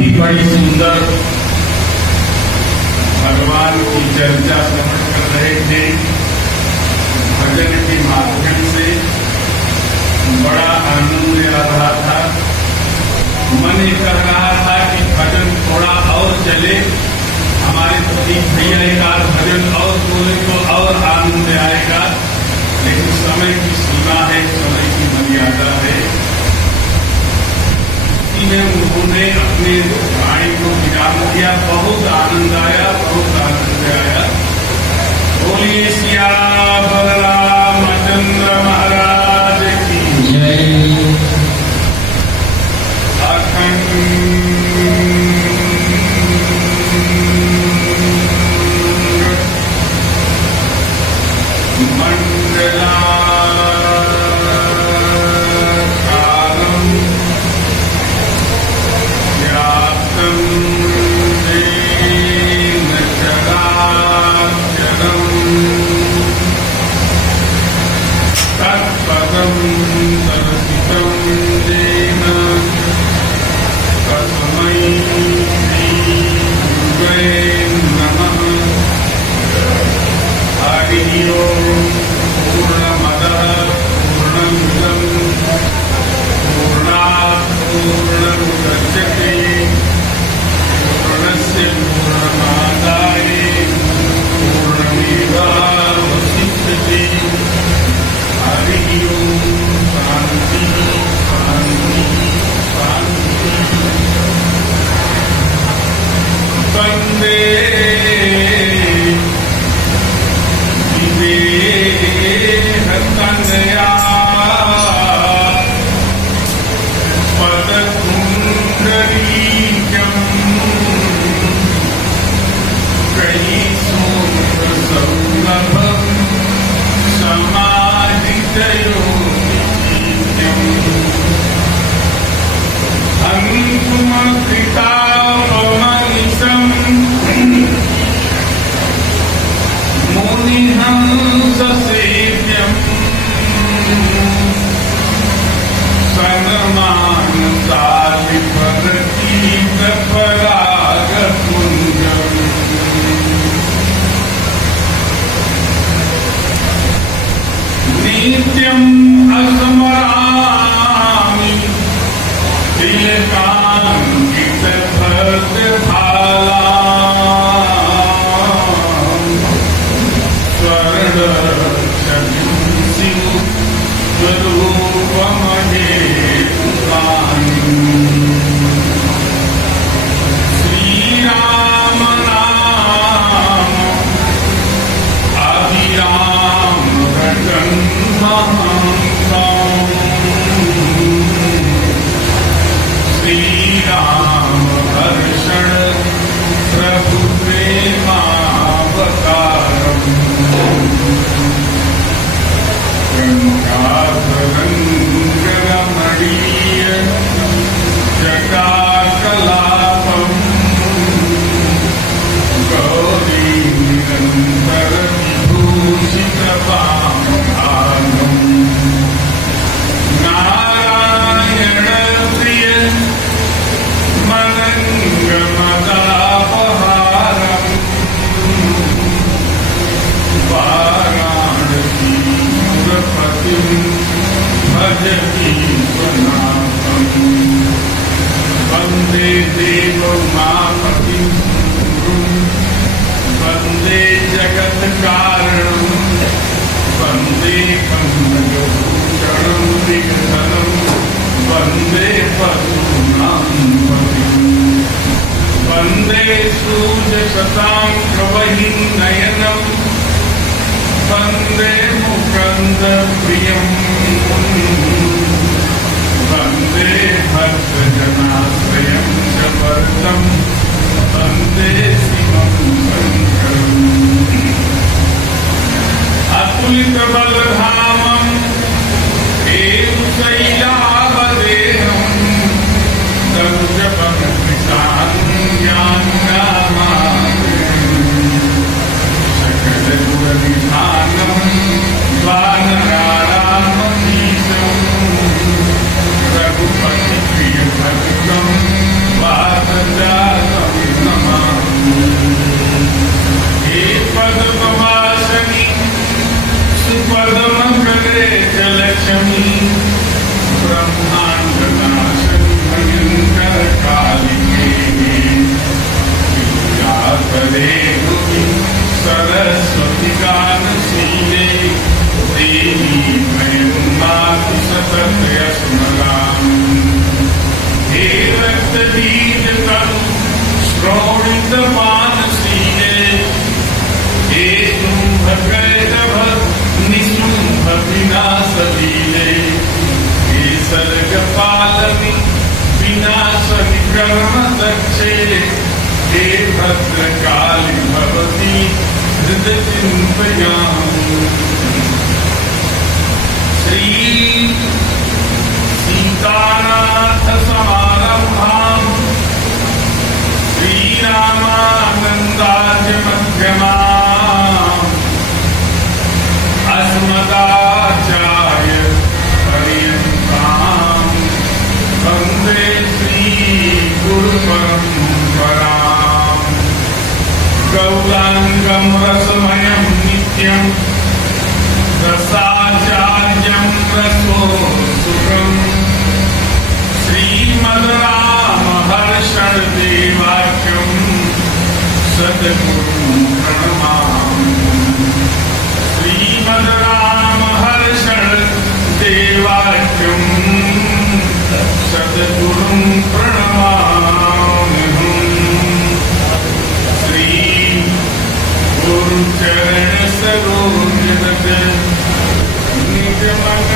अभी बड़ी सुंदर भगवान की चर्चा श्रवण कर रहे थे। भजन के माध्यम से बड़ा आनंद आ रहा था। मन ये कर रहा था कि भजन थोड़ा और चले, हमारे प्रदीप भैया एक आध भजन और बोले तो और आनंद आएगा, लेकिन समय की सीमा है, समय की मर्यादा है। उन्होंने अपने वाणी को विराम दिया। बहुत आनंद आया, बहुत आनंद आया। बोलिए सिया बलरामचंद्र महाराज की जय। अखंड मंडला Vanararam ब्रह्मांडनाशन भयंकर कालिके करे सरस्वती गानशीले देवी प्रेमातु सतत स्मरामि हे रक्तबीज तनु श्रोणित मानसीले हे शुंभ कैटभ निशुंभ विनाशलीले हे सर्गपालनि विनाशनि कर्म दक्षे हे भद्रकाली भवती हृदय चिंतयामि श्री सीतानाथ समारंभाम् श्रीरामानन्दाय मध्यमाम् अस्मदाचार्य पर्यन्ताम् वन्दे श्रीगुरुपरम्पराम् गौराङ्गं रसमयं नित्यं रसाचार्यं रसोऽसुखम् श्रीमद्रामहर्षणदेवाख्यं सद्गुरुं प्रणमामि श्रीमद्रामहर्षणदेवाख्यं सद्गुरुं प्रणमाम्यहम् श्री गुरुचरण सरोज निजमन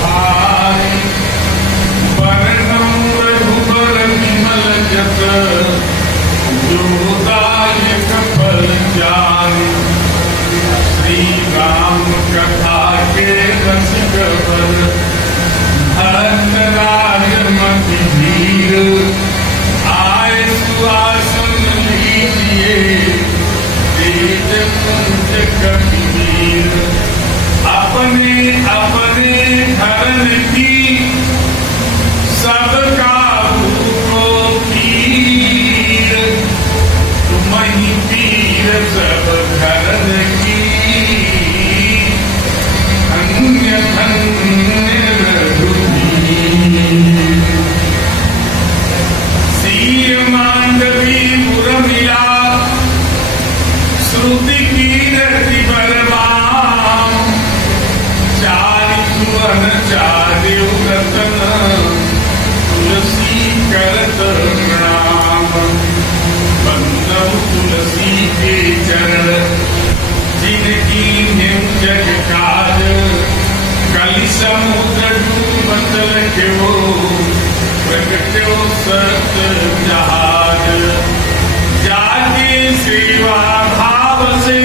भाई वर्णं रघुबर विमल जस जोदायक फल जानि श्री राम कथा के रसिक बर भरत राजमति धीर आए सुआसन लीजिए तेज कुंज कबीर अपने अपने धर्म की सबका भूखो पीर तुम ही पीर सब धर्म की धन्य धन्य रघुवीर सीय मांडवी पुर मिला श्रुति कीर्ति बलवान चारि सुवन चारि रतन तुलसी करत प्रणाम बंदौ तुलसी के चरण जिनकी निम जग काज कलि समुद्र डूबत लख्यो प्रगट्यो सत जहाज जाके सेवा भाव से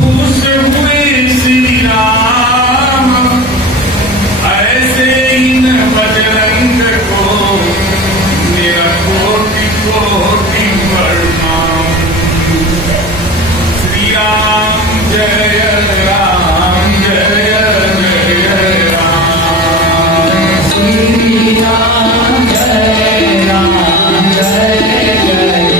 खुश हुए श्री राम ऐसे इन बजरंग को मेरा कोटि कोटि प्रणाम श्री राम जय राम जय जय राम श्री राम जय राम जय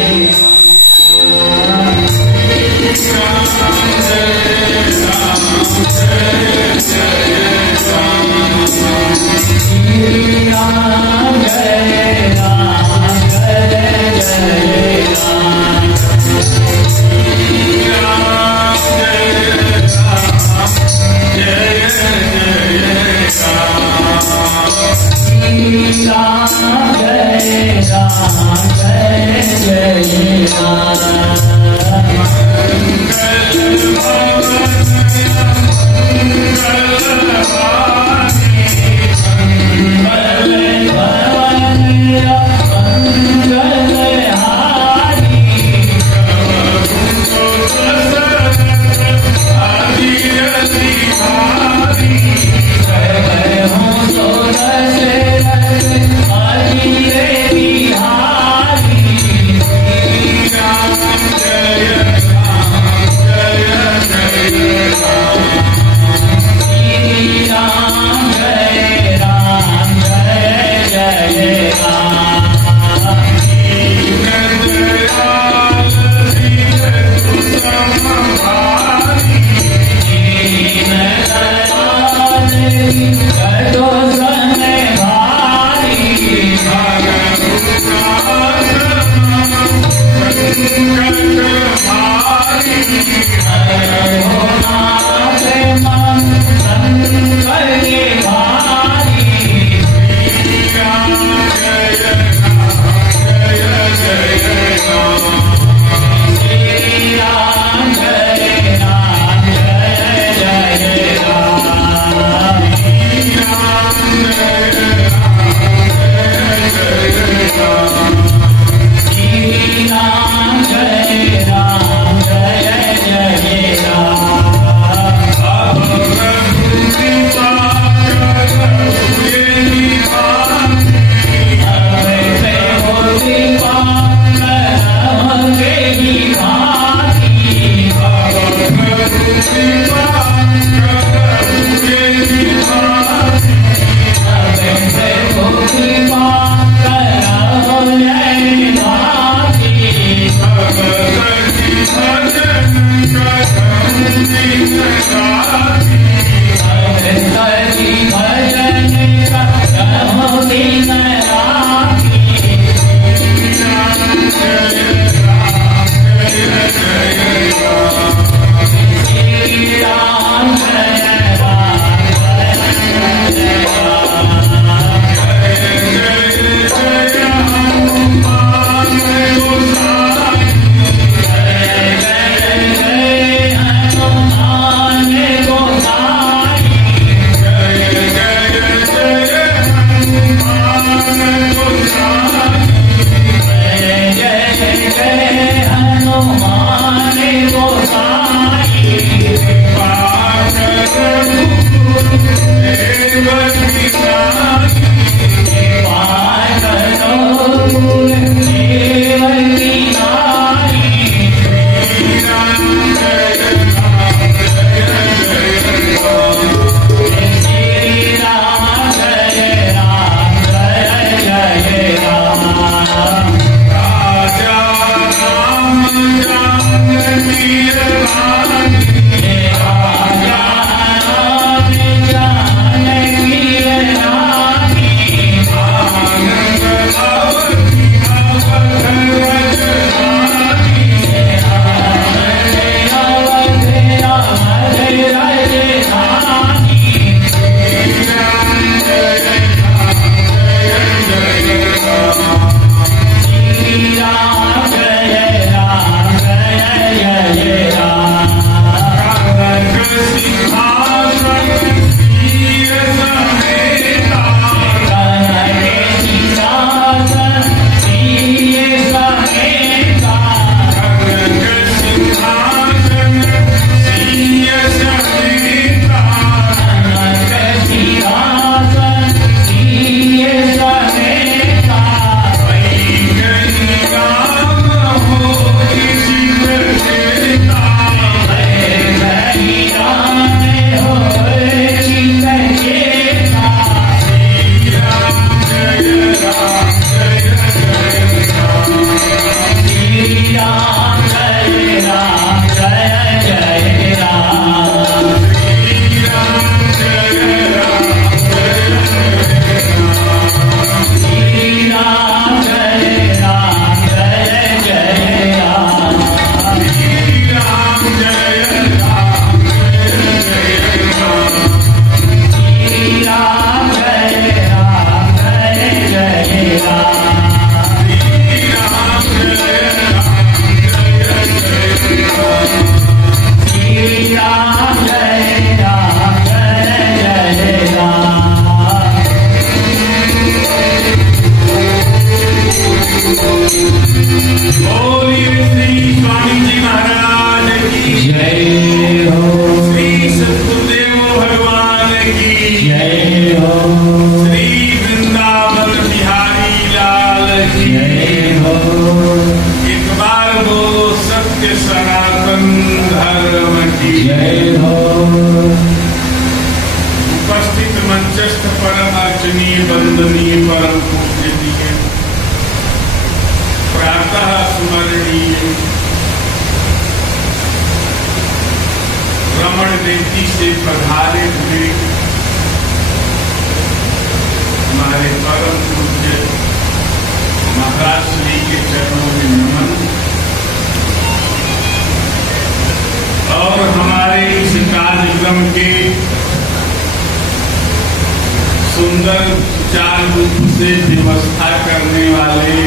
सुंदर सुचारू रूप से व्यवस्था करने वाले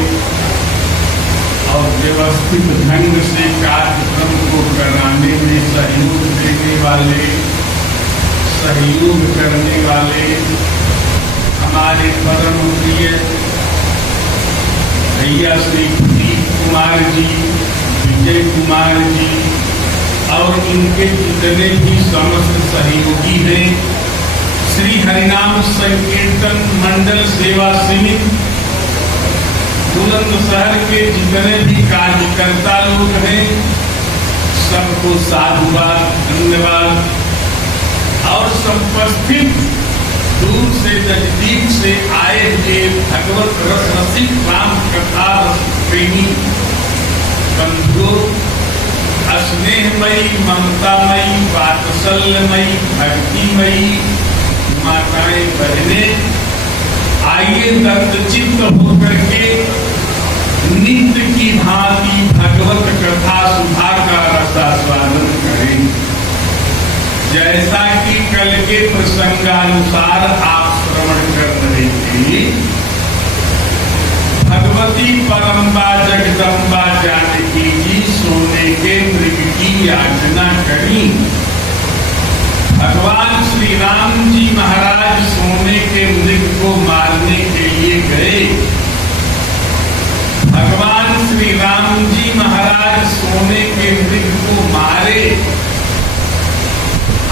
और व्यवस्थित ढंग से कार्यक्रम को कराने में सहयोग देने वाले, सहयोग करने वाले हमारे परम प्रिय भैया श्री प्रदीप कुमार जी, विजय कुमार जी और इनके जितने भी समस्त सहयोगी हैं, श्री हरिनाम संकीर्तन मंडल सेवा समिति बुलंदशहर के जितने भी कार्यकर्ता लोग हैं, सबको साधुवाद, धन्यवाद। और उपस्थित दूर से नजदीक से आए हुए भगवत रस रसिक राम कथा रस प्रेमी बंधुओं, स्नेहमयी, ममतामयी, वात्सल्यमयी, भक्तिमयी माताएं, बहनें, आइए दत्तचित्त होकर के नित्य की भांति भगवत कथा सुधा का रसास्वादन करें। जैसा कि कल के प्रसंगानुसार आप श्रवण कर रहे थे, भगवती परम्बा जगदम्बा जानकी जी सोने के मृग की याचना करी। भगवान श्री राम जी महाराज सोने के मृग को मारने के लिए गए। भगवान श्री राम जी महाराज सोने के मृग को मारे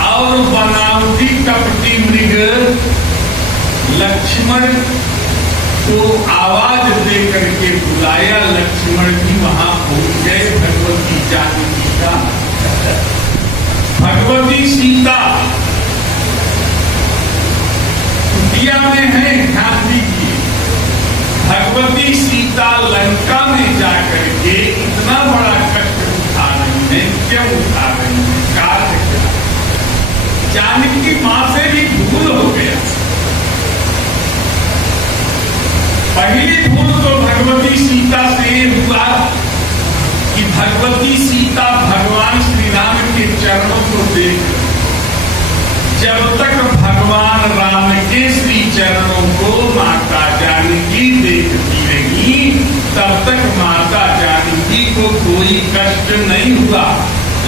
और बनावटी कपटी मृग लक्ष्मण को आवाज दे करके बुलाया। लक्ष्मण जी वहां पहुंच गए। भगवती जानकी का, भगवती सीता कुटिया में है, ध्यान दीजिए। भगवती सीता लंका में जाकर के इतना बड़ा कष्ट उठा रही है। क्यों उठा रही है? कारण क्या? जानकी मां से भी भूल हो गया। पहली भूल तो भगवती सीता से हुआ कि भगवती सीता भगवान श्री राम के चरणों को देख, जब तक भगवान राम के श्री चरणों को माता जानकी देखती रही, तब तक माता जानकी को कोई कष्ट नहीं हुआ।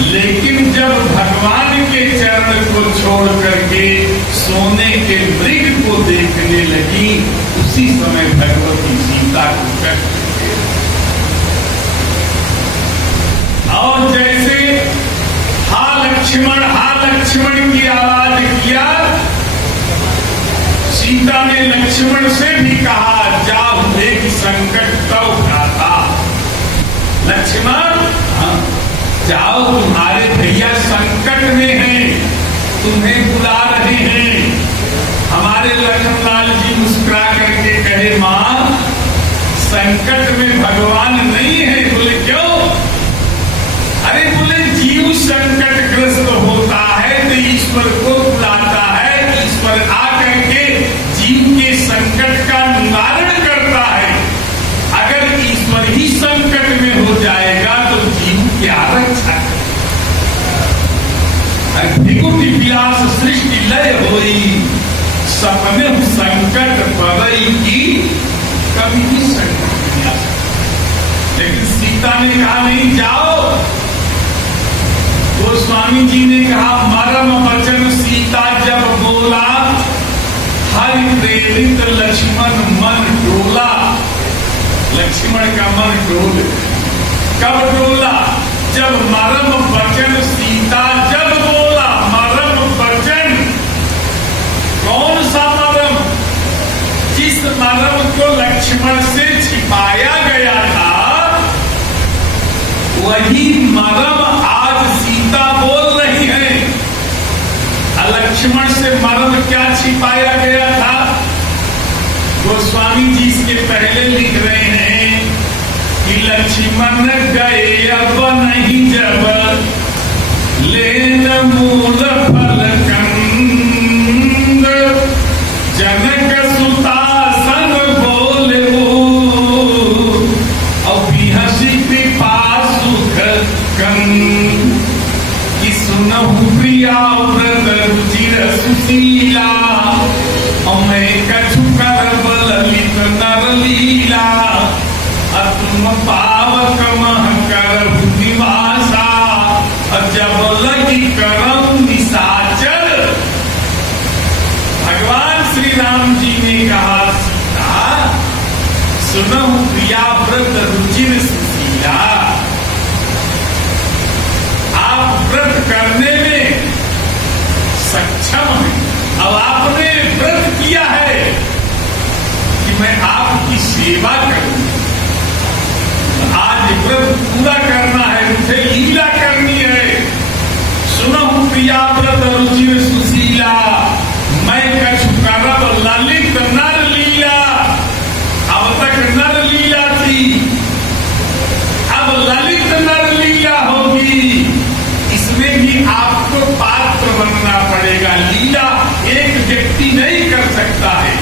लेकिन जब भगवान के चरण को छोड़ करके सोने के मृग को देखने लगी, उसी समय भगवती सीता को कष्ट हुआ। और जैसे हा लक्ष्मण की आवाज किया, सीता ने लक्ष्मण से भी कहा, जाओ एक संकट तो उठाता। लक्ष्मण जाओ, तुम्हारे भैया संकट में हैं, तुम्हें बुला रहे हैं। हमारे लखनलाल जी मुस्कुरा करके कहे, मां संकट में भगवान नहीं है। बोले क्यों? अरे बोले जीव संकटग्रस्त होता है तो ईश्वर को बुलाता है, ईश्वर आकर के जीव के संकट का निवारण करता है। अगर ईश्वर ही संकट में हो जाएगा तो जीव क्या रक्षा करे? विकुटी व्यास सृष्टि लय होई, सपने संकट पड़ई की कभी भी संकट नहीं आ सकता। लेकिन सीता ने कहा नहीं, जाओ। गोस्वामी जी ने कहा, मरम वचन सीता जब बोला, हरि प्रेरित लक्ष्मण मन डोला। लक्ष्मण का मन डोल। कब डोला? जब मरम वचन सीता जब बोला। मरम वचन कौन सा मरम? जिस मरम को लक्ष्मण से छिपाया गया था, वही मरम आज सीता बोल रही है। लक्ष्मण से मरम क्या छिपाया गया था? गोस्वामी जी इसके पहले लिख रहे हैं कि लक्ष्मण गए अब नहीं जब, लेन मूल फल कंद, जनक सुता संग बोले और हसी कृपा सुख कंद, कि सुनहु प्रिया व्रत रुचिर सुशीला, और मैं कछु राम जी ने कहा, सीता सुनहु प्रिया व्रत रुचिर सुशीला, आप व्रत करने में सक्षम हैं। अब आपने व्रत किया है कि मैं आपकी सेवा करूं, आज व्रत पूरा करना है, मुझे लीला करनी है। सुनहु प्रिया व्रत रुचिर सुशीला, मैं कछु करब ललित नर लीला। अब तक नर लीला थी, अब ललित नर लीला होगी। इसमें भी आपको पात्र बनना पड़ेगा। लीला एक व्यक्ति नहीं कर सकता है।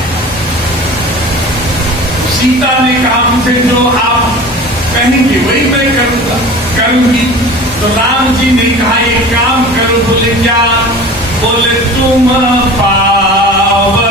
सीता ने कहा, मुझे जो आप कहेंगे वही मैं करूंगी। तो राम जी ने कहा, एक काम करो। बोले क्या? बोले तुम पावक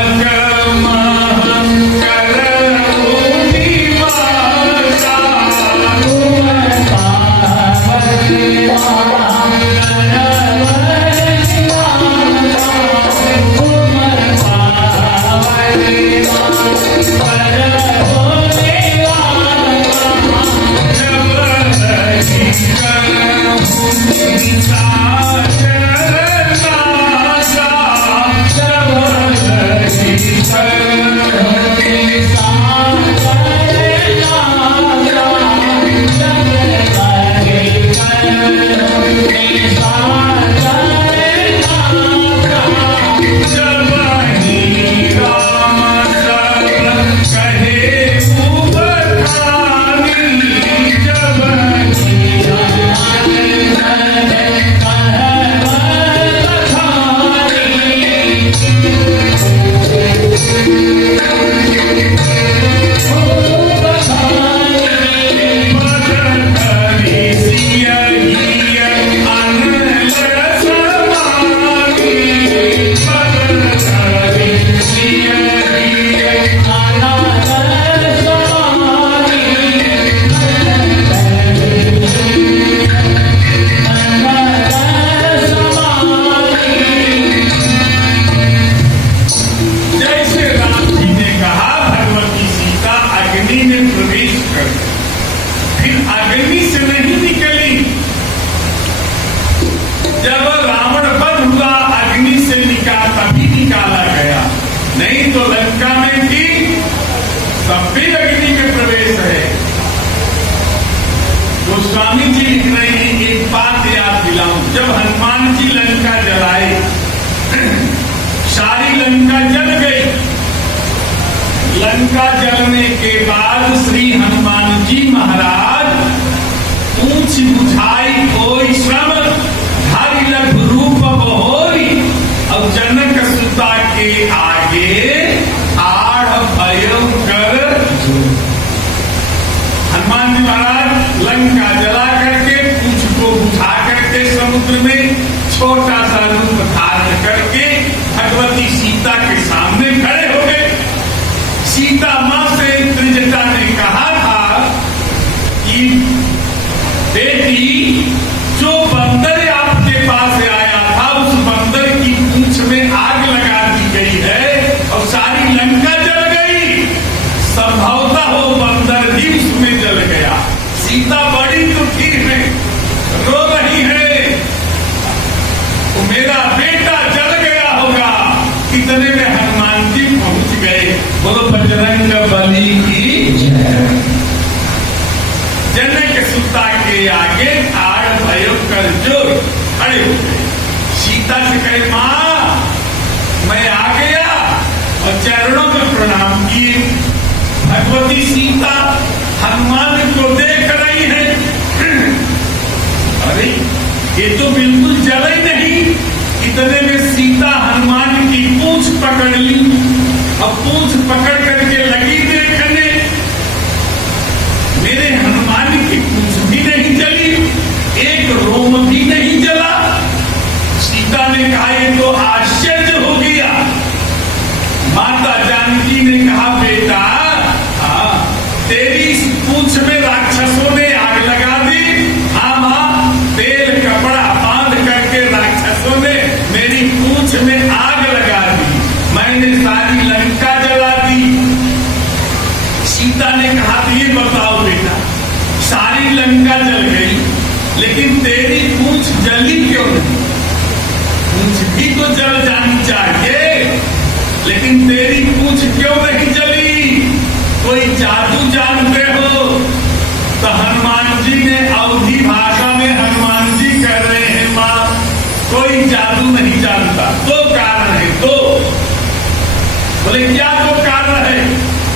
गोस्वामी जी लिख रहे हैं, एक बात याद दिलाऊं। जब हनुमान जी लंका जलाए, सारी लंका जल गई। लंका जलने के बाद श्री हनुमान जी महाराज पूछ बुझाई कोई श्रम, धारी लघु रूप बहोरी। अब जनक सुता के आगे आड़ भयो कर। हनुमान जी महाराज लंका जला करके, पूछ को बुझा करके, समुद्र में छोटा सा रूप धारण करके भगवती सीता के सामने खड़े हो गए। सीता मां से त्रिजटा ने कहा था कि बेटी, जो बंदर आपके पास आया था, उस बंदर की पूंछ में आग लगा दी गई है और सारी लंका जल गई। संभवतः वो बंदर भी उसमें जल गया। सीता बड़ी दुखी है, रो रही है, तो मेरा बेटा जल गया होगा। इतने में हनुमान जी पहुंच गए। बोलो बजरंग बली की जय। जनक सुता के आगे आड़ भयो कर जोर खड़े हो गए। सीता से कहे, मां मैं आ गया, और चरणों में प्रणाम किए। भगवती सीता हनुमान को देख रही है। अरे ये तो बिल्कुल जल ही नहीं। इतने में सीता हनुमान की पूंछ पकड़ ली और पूंछ पकड़ करके लगी देखने। मेरे हनुमान की पूंछ भी नहीं जली, एक रोम भी नहीं जला। सीता ने कहा, ये तो आश्चर्य हो गया। माता जानकी ने कहा, बेटा तेरी इस पूंछ में राक्षसों ने आग लगा दी। हाँ मां, तेल कपड़ा बांध करके राक्षसों ने मेरी पूंछ में आग लगा दी। मैंने सारी लंका लेकिन तेरी पूंछ क्यों नहीं जली? कोई जादू जानते हो? तो हनुमान जी ने अवधी भाषा में हनुमान जी कह रहे हैं मां कोई जादू नहीं जानता। दो कारण है, दो। बोले क्या दो कारण है?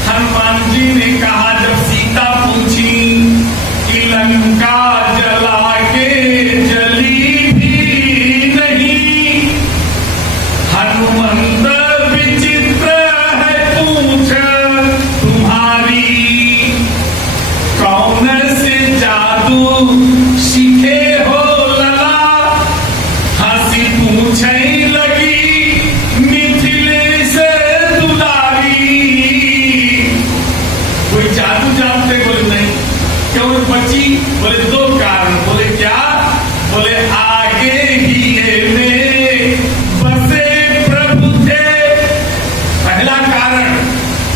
हनुमान जी ने कहा जब सीता पूछी कि लंका जला के जली भी नहीं, हनुमंत विचित्र है पूछ तुम्हारी, कौन से जादू सीखे हो लला, हंसी पूछे लगी मिथिलेश दुलारी। कोई जादू जानते? बोले नहीं। क्यों बची? बोले दो कारण। बोले क्या? बोले आगे ही में बसे प्रभु थे, पहला कारण।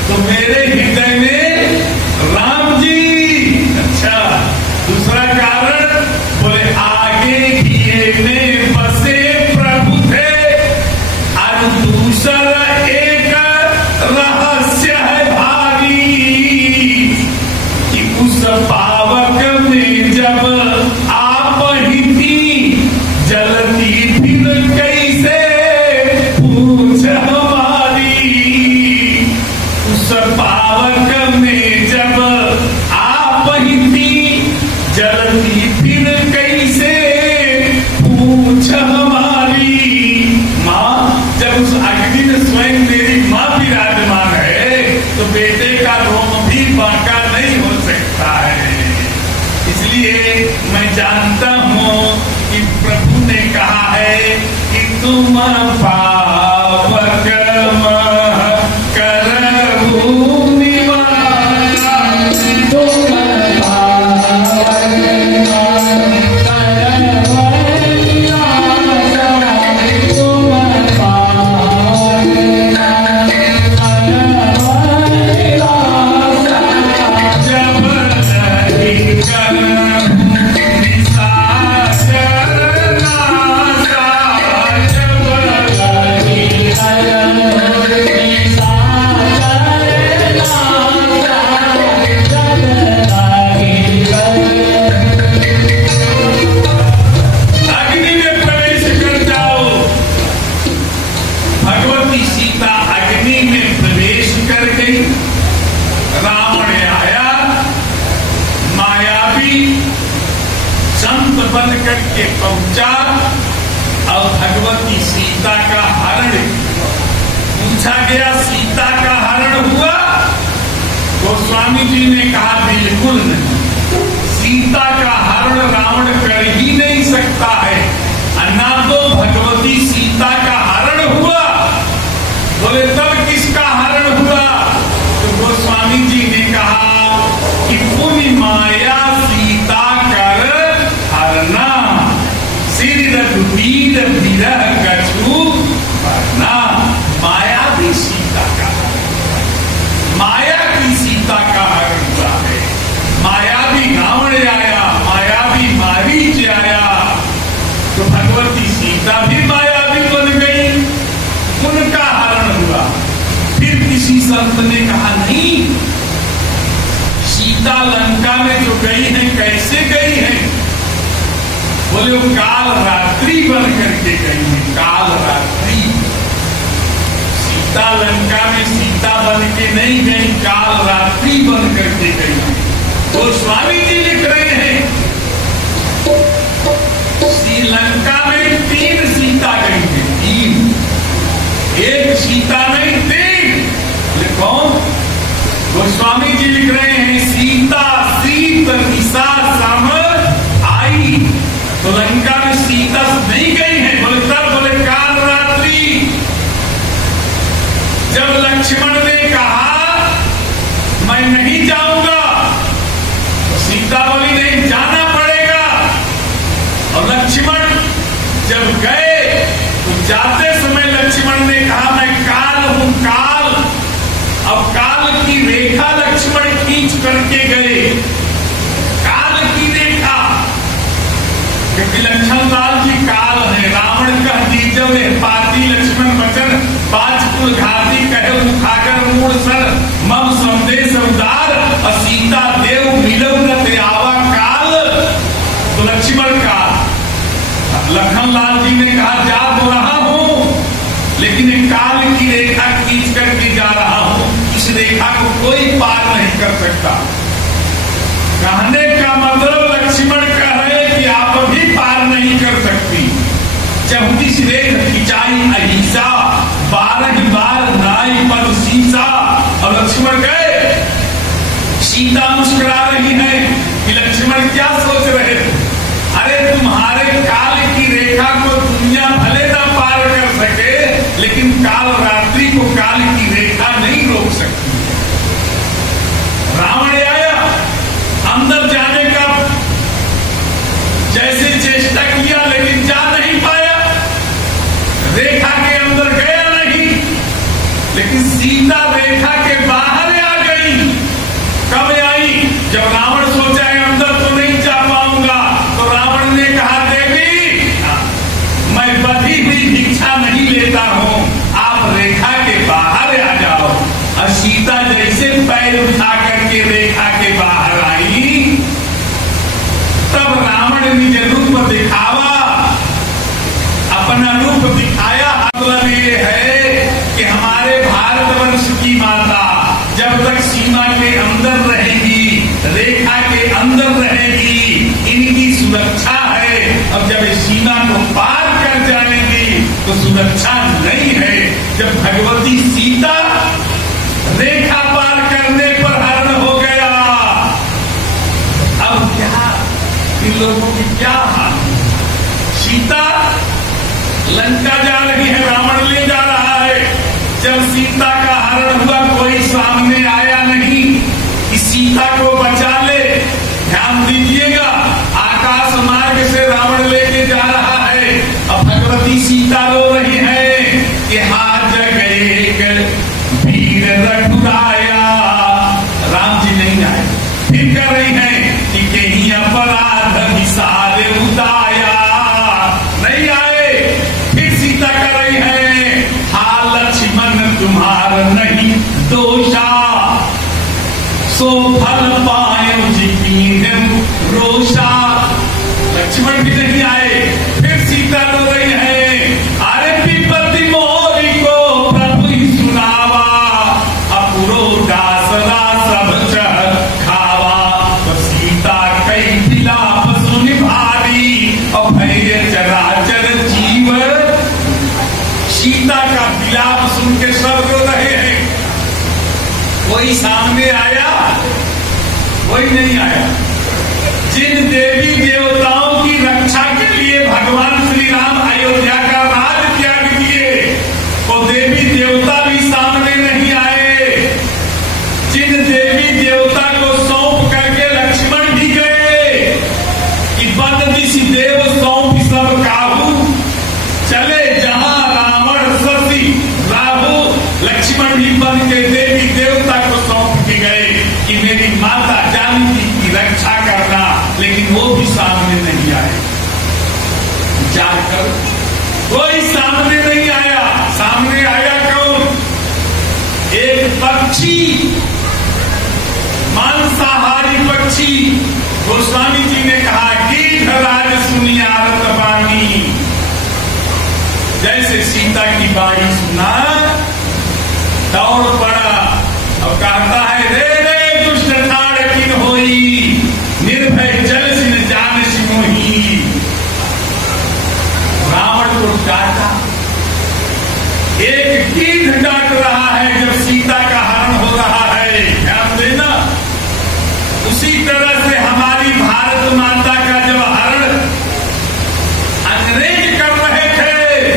तो मेरे हृदय में राम जी। अच्छा, दूसरा कारण बोले आगे ही में बसे प्रभु थे, और दूसरा एक रहस्य है भारी कि उस पावक में जब आप ही थी, जलती फिर कैसे पूछ हमारी। उस पावक में जब आप ही थी, जलती फिर कैसे पूछ हमारी। माँ, जब उस अग्नि में स्वयं मेरी माँ विराजमान है तो बेटे का रोम भी बांका नहीं हो सकता है। इसलिए मैं जानता हूँ कि प्रभु ने कहा है कि तुम पावक करहु निवास, तुम बन करके पहुंचा और भगवती सीता का हरण पूछा गया। सीता का हरण हुआ? गोस्वामी जी ने कहा बिल्कुल नहीं, सीता का हरण रावण कर ही नहीं सकता है। ना तो भगवती सीता का हरण हुआ। बोले तब किसका हरण हुआ? तो गोस्वामी जी ने कहा कि पुनि माया सीता कर हरना, सिर रघुवीर विरह कछु भरना। माया भी सीता का हरण, माया की सीता का हरण हुआ है। माया भी रावण आया, माया भी मारीच आया, तो भगवती सीता भी माया भी बन गई, उनका हरण हुआ। फिर किसी संत ने कहा नहीं, सीता लंका में जो गई है कैसे गई है? बोले वो काल रात्रि बन करके गई है, काल रात्रि। सीता लंका में सीता बन के नहीं गई, काल रात्रि बन करके गई है। तो स्वामी जी लिख रहे हैं श्रीलंका में 3 सीता गई है, 3। एक सीता नहीं 3। बोले कौन? गोस्वामी जी लिख रहे हैं सीता सीत निशा सम आई। तो लंका में सीता नहीं गई है। बोले तब? बोले काल रात्रि। जब लक्ष्मण ने कहा मैं नहीं जाऊंगा, तो सीता बोली नहीं जाना पड़ेगा। और लक्ष्मण जब गए तो जाते समय लक्ष्मण ने कहा मैं काल हूं, काल। अब काल की रेखा लक्ष्मण खींच करके गए, काल की रेखा। क्योंकि लक्ष्मण लाल जी काल है। रावण कह दीजो पाती लक्ष्मण वचन 5 कुल घाती कहो कोई पार नहीं कर सकता। कहने का मतलब लक्ष्मण कह रहे कि आप भी पार नहीं कर सकती। 34 रेख खिंचाई अहिंसा, 12 बार नाई पद सीसा। और लक्ष्मण गए, सीता मुस्कुरा रही है कि लक्ष्मण क्या सोच रहे थे? अरे तुम्हारे काल की रेखा को दुनिया भले ना पार कर सके, लेकिन काल रात्रि को काल की रेखा नहीं रोक सकती। रावण आया, अंदर जाने का जैसे चेष्टा किया, लेकिन जा नहीं पाया, रेखा के अंदर गया नहीं। लेकिन सीता रेखा के बाहर आ गई। कब आई? जब रावण सोचा है अंदर तो नहीं जा पाऊंगा, तो रावण ने कहा देवी मैं बधी हुई भिक्षा नहीं लेता हूं, आप रेखा के बाहर आ जाओ। और सीता जैसे पैर उठा करके रेखा के बाहर आई, तब रावण निज रूप दिखावा, अपना रूप दिखाया। मतलब ये है कि हमारे भारतवर्ष की माता जब तक सीमा के अंदर रहेगी, रेखा के अंदर रहेगी, इनकी सुरक्षा है। अब जब सीमा को पार कर जाएंगी तो सुरक्षा नहीं है। जब भगवती सीता रेखा पार करने पर हरण हो गया, अब क्या इन लोगों की क्या हाल? सीता लंका जा रही है, रावण ले जा रहा है। जब सीता का हरण हुआ, कोई सामने आया नहीं कि सीता को बचा ले। ध्यान दीजिएगा, आकाश मार्ग से रावण लेके जा रहा है। अब भगवती सीता रो रही है कि हाथ जगह वीर रघुराया। राम जी नहीं आए, फिर कर रही है कि कहीं अपराध विसार उदाया, नहीं आए। फिर सीता कर रही है, हा लक्ष्मण तुम्हार नहीं दोषा, सो फल पायो जिकीन रोषा। लक्ष्मण भी नहीं आए। फिर सीता रो रही है, अरे विपत्ति मोरी को प्रभु ही सुनावा, अपुरो दासरा सब चह खावा। तो सीता कई विलाप सुनि भारी, अभय चराचर जीव। सीता का विलाप सुन के सब रो रहे हैं। कोई सामने आया? कोई नहीं आया। जिन देवी देवताओं की रक्षा के लिए भगवान श्री राम अयोध्या का राज त्याग किए, वो देवी देवता भी सामने नहीं आए। जिन देवी देवता को सौंप करके लक्ष्मण भी गए कि बद दिश देव सौंप सब काहू, चले जहां रावण शशि राहु। लक्ष्मण भी बन के देवी देवता को सौंप के गए कि मेरी माता जानकी की रक्षा करना, लेकिन वो भी सामने नहीं आए। जाकर कोई सामने नहीं आया। सामने आया कौन? एक पक्षी, मांसाहारी पक्षी। गोस्वामी जी ने कहा कि राज सुनी आरत बानी। जैसे सीता की बाणी सुना, दौड़ पड़ा। अब कहता है, रे रे दुष्ट ठाड़ किन होई, निर्भय जल सिन जान सिमोही। रावण को डांटा। एक कीट डांट रहा है जब सीता का हरण हो रहा है। ध्यान देना, उसी तरह से हमारी भारत माता का जब हरण अंग्रेज कर रहे थे,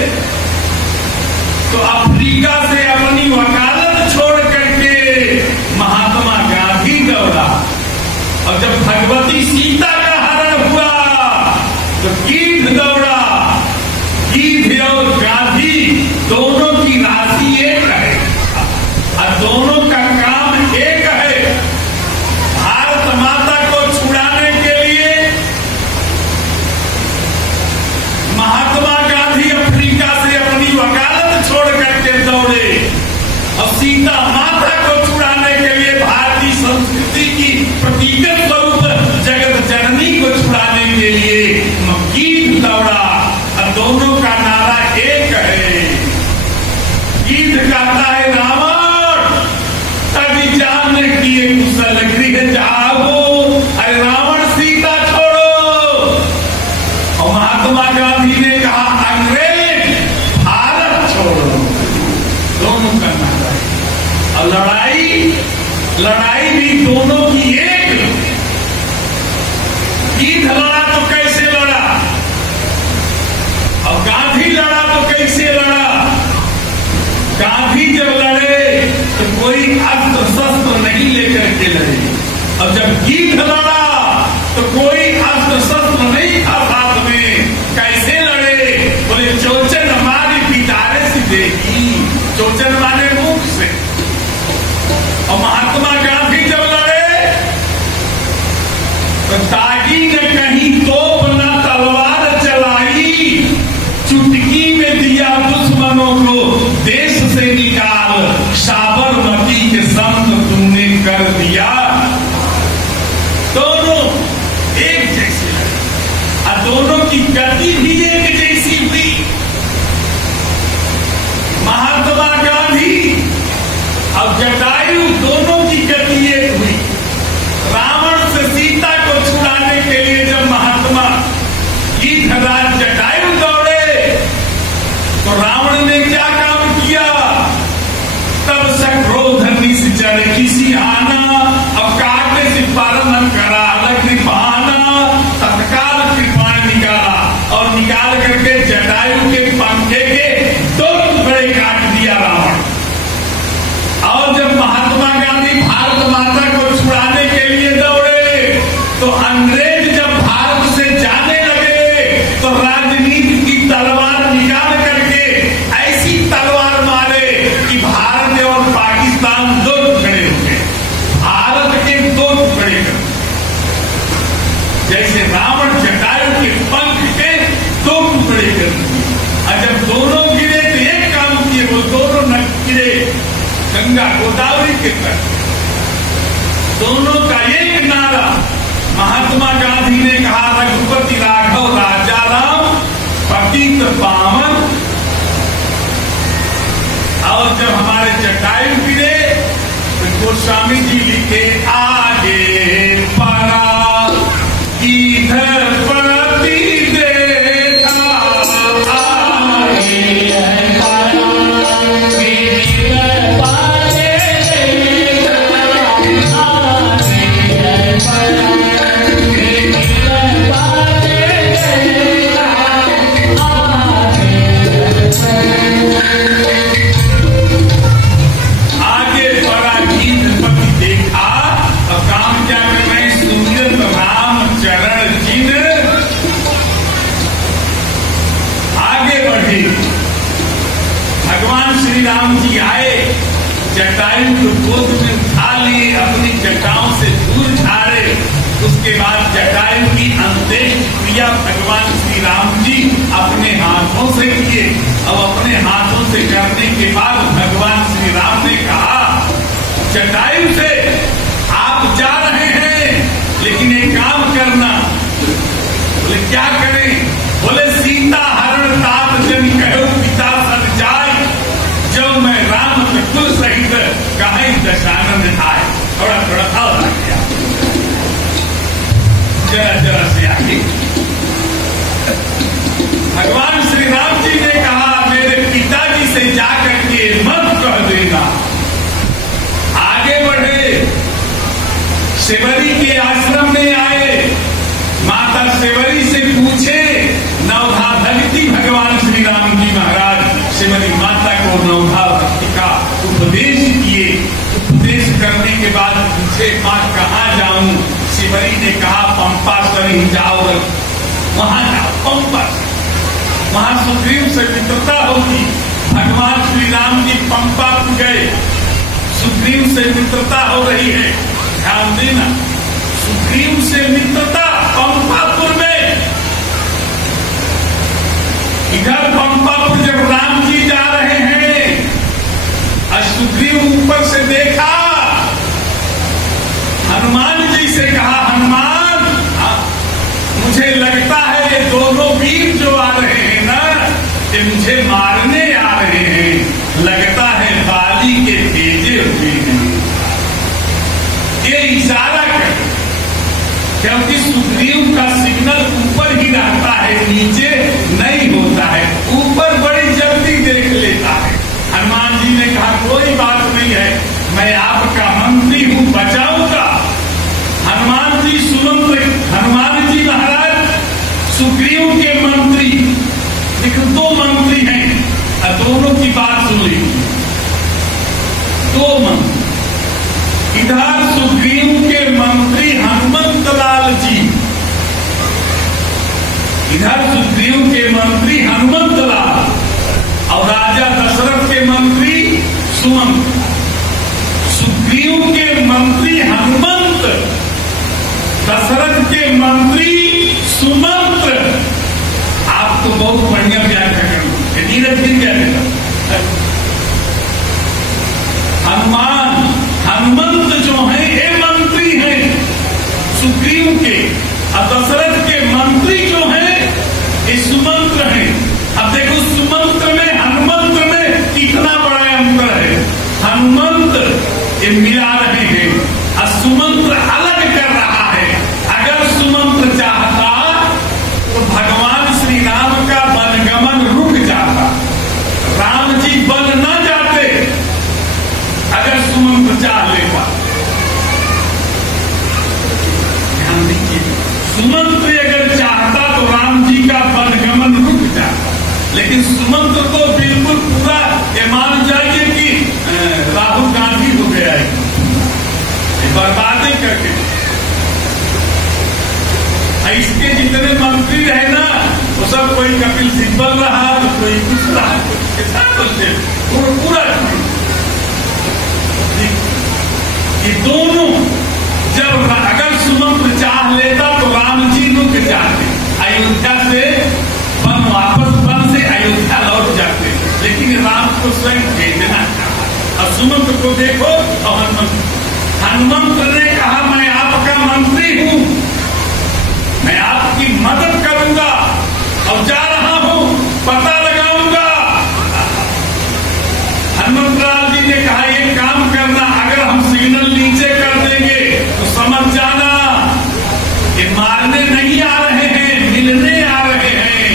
और लड़ाई भी दोनों की एक। ईद लड़ा तो कैसे लड़ा, और गांधी लड़ा तो कैसे लड़ा। गांधी जब लड़े तो कोई अस्त्र शस्त्र नहीं लेकर के लड़े, और जब गीत लड़ा तो कोई अस्त्र शस्त्र नहीं था साथ में। कैसे लड़े, बोले चोचन हमारी पिटारे से देगी, चोचन माने मुख से। और महात्मा गांधी जब लड़े तो तागी ने कहीं तोप न तलवार चलाई, चुटकी में दिया दुश्मनों को देश से निकाल, साबरमती के संत तुमने कर दिया। दोनों एक जैसे लड़े और दोनों की गति भी एक जैसी हुई। महात्मा गांधी और जटायु दोनों की गति एक हुई। रावण से सीता को छुड़ाने के लिए जब महात्मा ईधराज जटायु दौड़े तो रावण ने क्या काम किया, तब सक्रोध निश्चर किसी आना, अब काटे से पारन करा लग्नि बहाना, तत्काल कृपाण निकाला और निकाल करके जटायु के पंखे के दो टुकड़े काट दिया रावण। और जब महात्मा गांधी भारत माता को छुड़ाने के लिए दौड़े तो अंग्रेज जब भारत से जाने लगे तो राजनीति की तलवार निकाल करके ऐसी तलवार मारे कि भारत और पाकिस्तान दो टुकड़े हो गए, भारत के दो टुकड़े कर, जैसे रावण जटायु के पंख के दो टुकड़े कर दिए। और जब दोनों गिरे तो एक काम किए, वो दोनों न गिरे गंगा गोदावरी के तट। दोनों का एक नारा, महात्मा गांधी ने कहा रघुपति राघव राजा राम पतित पावन। और जब हमारे जटायु गिरे तो गोस्वामी जी लिखे आगे परा इधर पति देखा, आगे राम जी आए, जटायु को गोद में उठा लिए, अपनी जटाओं से दूर झाड़े। उसके बाद जटायु की अंत्येष्टि क्रिया भगवान श्री राम जी अपने हाथों से किए। अब अपने हाथों से करने के बाद भगवान श्री राम ने कहा जटायु से, आप जा रहे हैं लेकिन एक काम करना। बोले क्या करें, बोले सीता हरण तात जन कहो पिता सर जाए, जो मैं राम कुल सहित कहीं दशानंद आए। थोड़ा थोड़ा और आ गया, जरा से आगे भगवान श्री राम जी ने कहा मेरे पिताजी से जाकर के मत कह देना। आगे बढ़े, सेवरी के आश्रम में आए, माता सेवरी से पूछे, नवधा भक्ति भगवान श्री राम जी महाराज सेवरी माता को नवधा भक्ति का उपदेश किए। उपदेश करने के बाद पूछे माँ कहाँ जाऊं, सेवरी ने कहा पंपा सर ही जाओ, वहां जाओ पंपा, वहां सुग्रीव से मित्रता होगी। भगवान श्री राम जी पंपा गए, सुग्रीव से मित्रता हो रही है, ध्यान देना, सुग्रीव से मित्रता पंपापुर में। इधर पंपापुर जब राम जी जा रहे हैं, सुग्रीव ऊपर से देखा, हनुमान जी से कहा हनुमान मुझे लगता है ये दोनों वीर जो आ रहे हैं ना, ये मुझे मारने आ रहे हैं, लगता है बाली के भेजे हुए हैं। ये इशारा कर, क्योंकि सुग्रीव का सिग्नल ऊपर ही रहता है, नीचे नहीं होता है, ऊपर बड़ी जल्दी देख लेता है। हनुमान जी ने कहा कोई बात नहीं है, मैं आपका मंत्री हूं, बचाऊंगा। हनुमान जी हनुमान जी महाराज सुग्रीव के मंत्री, देखो 2 मंत्री हैं, दोनों की बात सुन ली। 2 मंत्री, इधर सुग्रीव के मंत्री हनुमंत लाल जी, इधर सुग्रीव के मंत्री हनुमंत लाल और राजा दशरथ के मंत्री सुमंत। सुग्रीव के मंत्री हनुमंत, दशरथ के मंत्री सुमंत। आपको बहुत बढ़िया व्याख्या करना, नीरज गिर गया मेरा। हनुमंत जो है ये मंत्री हैं सुग्रीव के, और दशरथ के मंत्री जो हैं ये सुमंत्र हैं। अब देखो सुमंत्र में हनुमंत में कितना बड़ा अंतर है। हनुमंत ये मिला रहे हैं और सुमंत्र अलग कर रहा है। अगर सुमंत्र चाहता तो भगवान श्री राम का वनगमन रुक जाता, राम जी वन न जाते अगर सुमंत्र चाह लेता। ध्यान दीजिए, सुमंत्र अगर चाहता तो राम जी का वनगमन रुक जाता, लेकिन सुमंत्र को बिल्कुल पूरा ये मान जाइए कि राहुल गांधी हो गया है, बर्बादी करके। इसके जितने मंत्री रहे ना वो सब, कोई कपिल सिब्बल रहा तो कोई कुछ रहा, कितना बोलते पूरा। ये दोनों जब अगर सुमंत्र चाह लेता तो राम जी रुक जाते, अयोध्या से वन से अयोध्या लौट जाते, लेकिन राम को स्वयं भेजना चाहा। और सुमंत्र को देखो, और हनुमंत ने कहा मैं आपका मंत्री हूं, मैं आपकी मदद करूंगा और जा रहा हूं, पता लगाऊंगा। हनुमंतलाल जी ने कहा ये काम करना, अगर हम सिग्नल नीचे कर देंगे तो समझ जाना ये मारने नहीं आ रहे हैं, मिलने आ रहे हैं।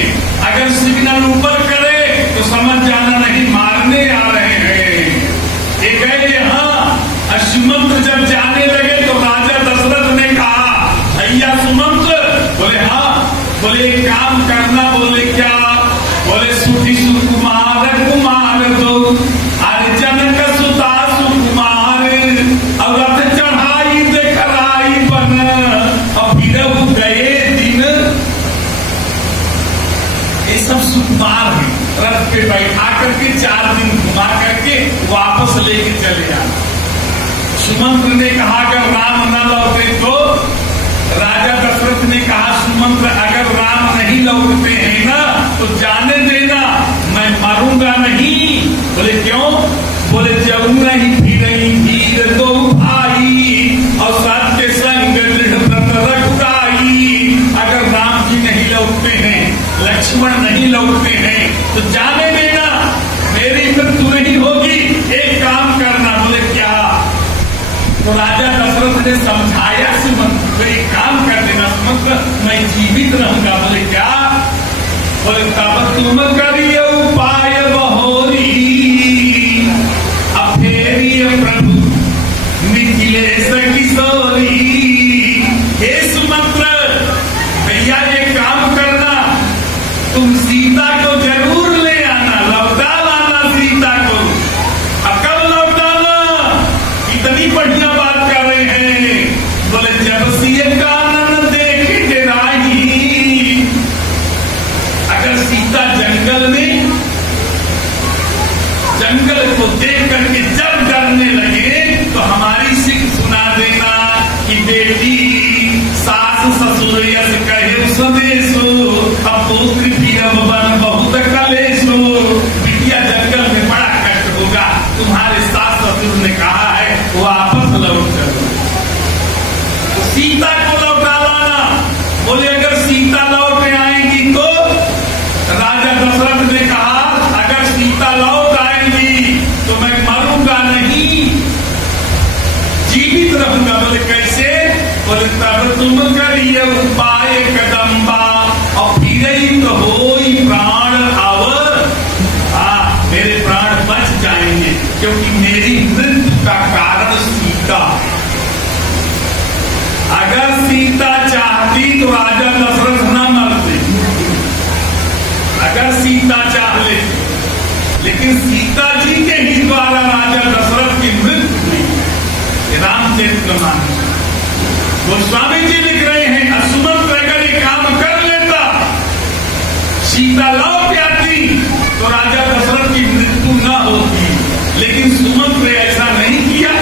अगर सिग्नल ऊपर करे तो समझ जाना नहीं मारने आ रहे हैं। ये गए यहाँ, सुमंत्र जब जाने लगे तो राजा दशरथ ने कहा भैया सुमंत्र, बोले हाँ, बोले एक काम करना, बोले क्या, बोले सुखी सुकुमार कुमार दो, अरे जनक सुता सुकुमार, और रथ चढ़ाई देखराई बन, और फिर गए दिन। ये सब सुकुमार है, रथ पे बैठा करके 4 दिन घुमा करके वापस लेके चले आना। सुमंत्र ने कहा अगर राम न लौटे तो, राजा दशरथ ने कहा सुमंत्र अगर राम नहीं लौटते हैं ना तो जाने देना, मैं मरूंगा नहीं। बोले क्यों? बोले जब नहीं फिरई वीर दो भाई, और सत्य संग दृढ़ व्रत रखुराई। अगर राम जी नहीं लौटते हैं, लक्ष्मण नहीं लौटते हैं तो जाने देना, मेरी मृत्यु नहीं होगी। एक काम करना। बोले क्या? तो राजा दशरथ ने समझाया सुमंत्र को एक काम कर देना सुमंत्र, मैं जीवित रहूंगा। बोले क्या? बोले तब तुम करिए उपाय बहोरी, अफेरिय प्रभु मिथिलेश किशोरी। हे सुमंत्र, भैया ये काम करना, तुम सीता को जरूर ले आना, लौटा लाना सीता को। कब लौटाना? इतनी बढ़िया बात कर रहे हैं। बोले जब सिए कानन देखे राही, अगर सीता जंगल में, जंगल को देख करके जब डरने लगे तो हमारी सिख सुना देना कि बेटी सास ससुर यस कहे स्वदेशो, अब पुत्र पीरम बन बहुत कलेशो। बिटिया जंगल में बड़ा कष्ट होगा, तुम्हारे सास ससुर ने कहा है वापस लौट चलो। तो सीता को लौटा लाना। बोले अगर सीता लौट आएंगी तो? राजा दशरथ ने कहा अगर सीता लौट आएंगी तो मैं मरूंगा नहीं, जीवित रहूंगा। बोले कैसे? बोले तब तुम करिए उपाय कदम्बा, और फिर ही तो हो प्राण अवर, मेरे प्राण बच जाएंगे, क्योंकि मेरी मृत्यु का कारण रामचरितमानस। गोस्वामी जी लिख रहे हैं, असुमंत्र अगर ये काम कर लेता, सीता लौट आती तो राजा दशरथ की मृत्यु न होती, लेकिन सुमंत्र ऐसा नहीं किया।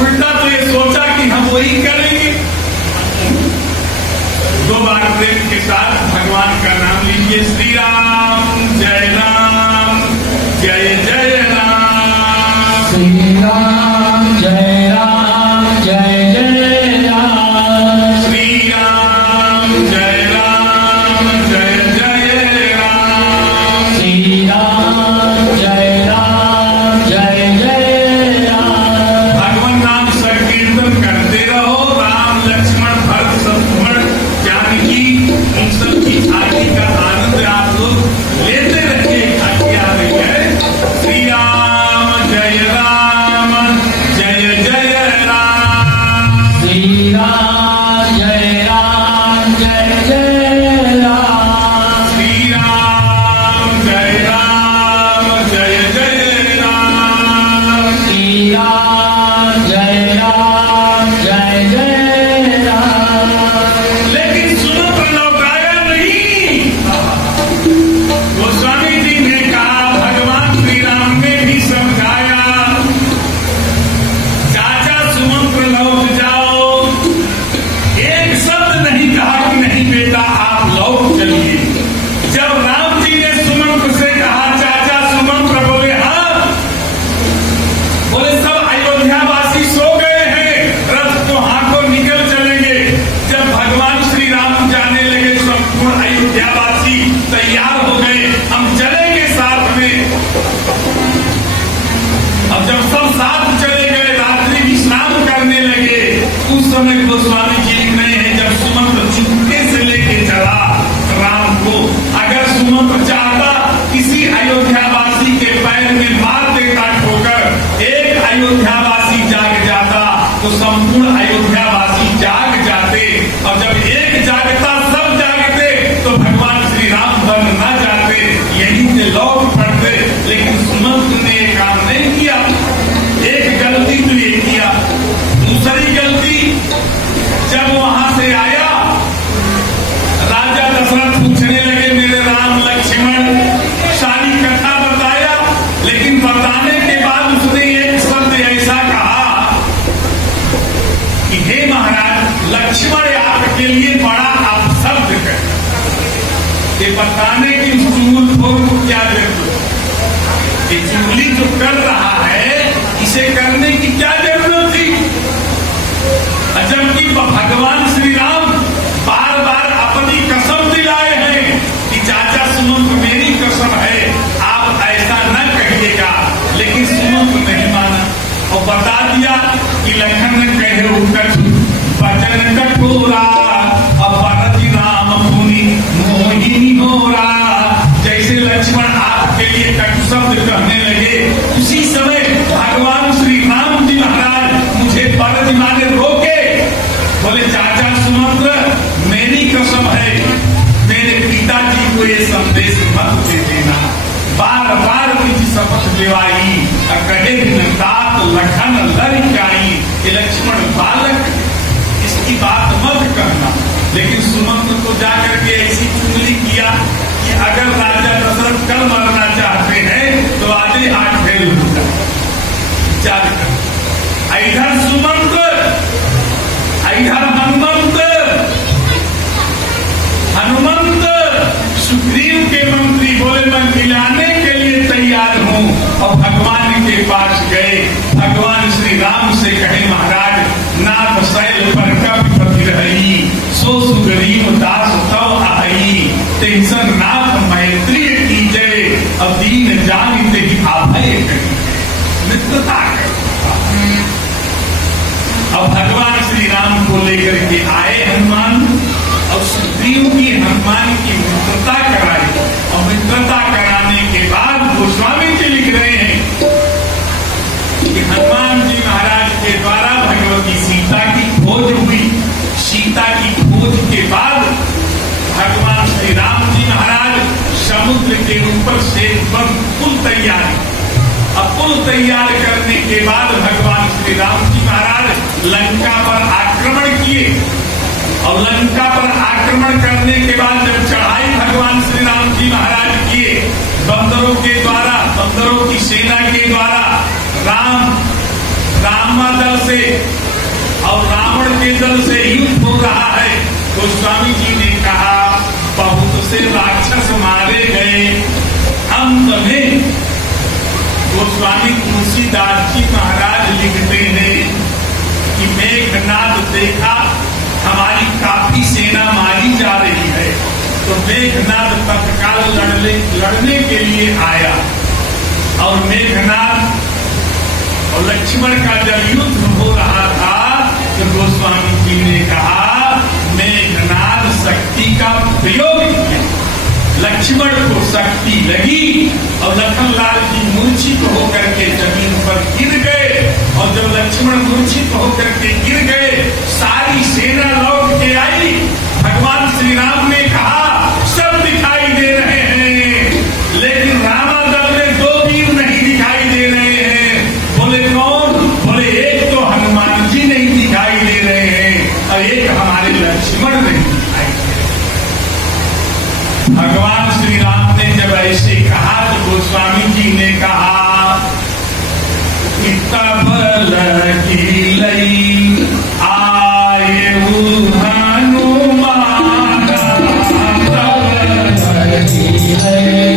उल्टा तो ये सोचा कि हम वही करेंगे। दो बार प्रेम के साथ भगवान का नाम लीजिए, श्री राम जय राम जय जय राम, श्री राम जय राम जय जय राम, श्री राम जय राम जय जय राम, श्री राम जय राम जय जय राम। भगवान नाम संकीर्तन करते रहो। राम लक्ष्मण भरत शत्रुघ्न जानकी इन सब की आदि का आनंद आप लोग लेते रहिए। आज्ञा रही है, श्री राम जय राम जय जय राम, श्री राम जय राम जय जय राम, श्री राम जय राम जय जय राम, श्री राम जय राम जय जय राम। लेकिन सुमंत्र लौटाया नहीं। गोस्वामी जी ने कहा, भगवान श्री राम ने भी समझाया, चाचा सुमंत्र लौट जाओ। एक शब्द नहीं कहा कि नहीं बेटा आप लौट चलिए। जब राम जी ने सुमंत्र से कहा, चाचा सुमंत्र बोले हाँ, बोले सब अयोध्यावासी सो गए हैं, रथ को हाथों निकल चलेंगे। जब भगवान श्री राम जाने लगे, संपूर्ण अयोध्यावासी तैयार हो गए, हम चलेंगे साथ में। अब जब सब साथ चले गए, रात्रि विश्राम करने लगे, उस समय गोस्वामी जी लिख रहे हैं, जब सुमंत्र चुपके से लेके चला राम को, अगर सुमंत्र चाहता किसी अयोध्यावासी के पैर में मार देता ठोकर, एक अयोध्यावासी जाग जाता तो संपूर्ण अयोध्यावासी जाग जाते, और जब एक जागता सब जागते तो भगवान श्री राम बन न जाते, यहीं से लौट पड़ते। लेकिन सुमंत्र ने ये काम नहीं किया। एक गलती तो ये किया। दूसरी गलती, जब वहां से आया, राजा दशरथ पूछने लगे, मेरे राम लक्ष्मण, सारी कथा बताया, लेकिन बताने के बाद उसने एक शब्द ऐसा कहा कि हे महाराज, लक्ष्मण आपके लिए बड़ा अपशब्द है। ये बताने की चुगल ठोर को क्या जरूरत? ये चुगली जो कर रहा है, इसे करने की क्या जरूरत थी? जबकि भगवान श्री राम बार बार अपनी कसम दिलाए हैं कि चाचा सुमंत्र मेरी कसम है, आप ऐसा न कहिएगा। लेकिन सुमंत्र नहीं माना और बता दिया कि लखन कहे वचन कठोरा, अपरति राम मुनि मोहिनी होरा। जैसे लक्ष्मण आपके लिए कटु शब्द कहने लगे, उसी समय भगवान श्री राम जी महाराज मुझे परति माने रोके, बोले चाचा सुमंत्र मेरी कसम है, मेरे पिताजी को ये संदेश मत दे देना। बार बार मुझे शपथ दिवाई, कहे दिन तात लखन लड़काई, ये लक्ष्मण बालक, इसकी बात मत कहना। लेकिन सुमंत्र को जाकर के ऐसी चुगली किया कि अगर राजा दशरथ कल मरना चाहते हैं तो आज ही हाथ फेल हो जाए। इधर सुमंत्र, इधर हनुमंत सुग्रीव के मंत्री बोले मैं मिलाने के लिए तैयार हूँ, और भगवान के पास गए। भगवान श्री राम से कहे, महाराज नाथ शैल पर कब पति रही, सो सुग्रीव दास तव आई, टेंशन नाथ मैत्री की जय, अब दीन जानिते ही अभय कही मित्रता कर। अब भगवान श्री राम को लेकर के आए हनुमान, और सुग्रीव की हनुमान की मित्रता कराई, और मित्रता कराने के बाद गोस्वामी जी लिख रहे हैं कि हनुमान जी महाराज के द्वारा भगवती सीता की खोज हुई। सीता की खोज के बाद भगवान श्री राम जी महाराज समुद्र के ऊपर से पुल तैयार, अब पुल तैयार करने के बाद भगवान श्री राम जी महाराज लंका पर आक्रमण किए और लंका पर आक्रमण करने के बाद जब चढ़ाई भगवान श्री राम जी महाराज किए बंदरों के द्वारा, बंदरों की सेना के द्वारा राम दल से और रावण के दल से युद्ध हो रहा है, तो स्वामी जी ने कहा बहुत से राक्षस मारे गए। अंत में गोस्वामी तुलसीदास जी महाराज लिखते हैं कि मेघनाद देखा हमारी काफी सेना मारी जा रही है, तो मेघनाद तत्काल लड़ने के लिए आया और मेघनाद और लक्ष्मण का जब युद्ध हो रहा था तो गोस्वामी जी ने कहा मेघनाद शक्ति का प्रयोग किया, लक्ष्मण को शक्ति लगी और लखनलाल जी मूर्छित होकर के जमीन पर गिर गए और जब लक्ष्मण मूर्छित होकर के गिर गए सारी सेना लौट के आई। भगवान श्री राम ने कहा सब दिखाई दे रहे हैं लेकिन रामादल में दो वीर नहीं दिखाई दे रहे हैं। बोले कौन? बोले एक तो हनुमान जी नहीं दिखाई दे रहे हैं और एक हमारे लक्ष्मण नहीं दिखाई दे रहे। भगवान श्री राम ने जब ऐसे कहा तो गोस्वामी जी ने कहा कि तब लगी लई आए हनुमान, तब लगी लई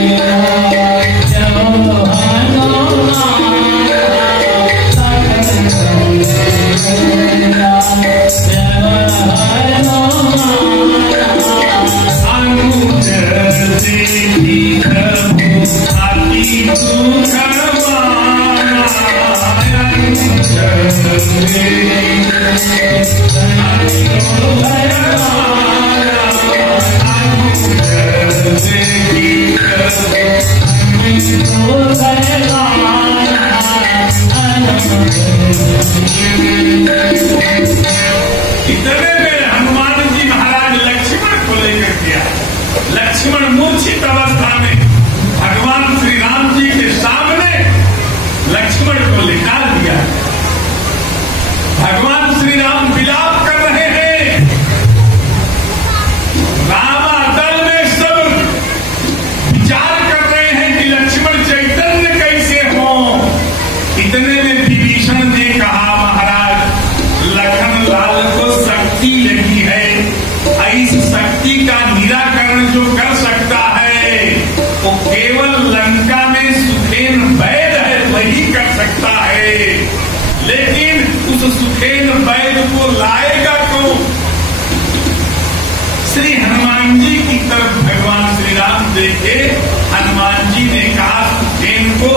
इतने में हनुमान जी महाराज लक्ष्मण को लेकर गया। लक्ष्मण मूर्छित अवस्था में भगवान श्री राम जी के सामने लक्ष्मण को निकाल दिया। भगवान श्री राम विलाप कर रहे हैं, रामादल में सब विचार कर रहे हैं कि लक्ष्मण चैतन्य कैसे हो। इतने में विभीषण ने कहा महाराज लखनलाल को शक्ति लगी है, इस शक्ति का निराकरण जो कर सकता है वो केवल लंका में सुखेन वैद है वही कर सकता है, लेकिन उस सुखेन वैद को लाएगा कौन? श्री हनुमान जी की तरफ भगवान श्री राम देखे, हनुमान जी ने कहा सुखेन को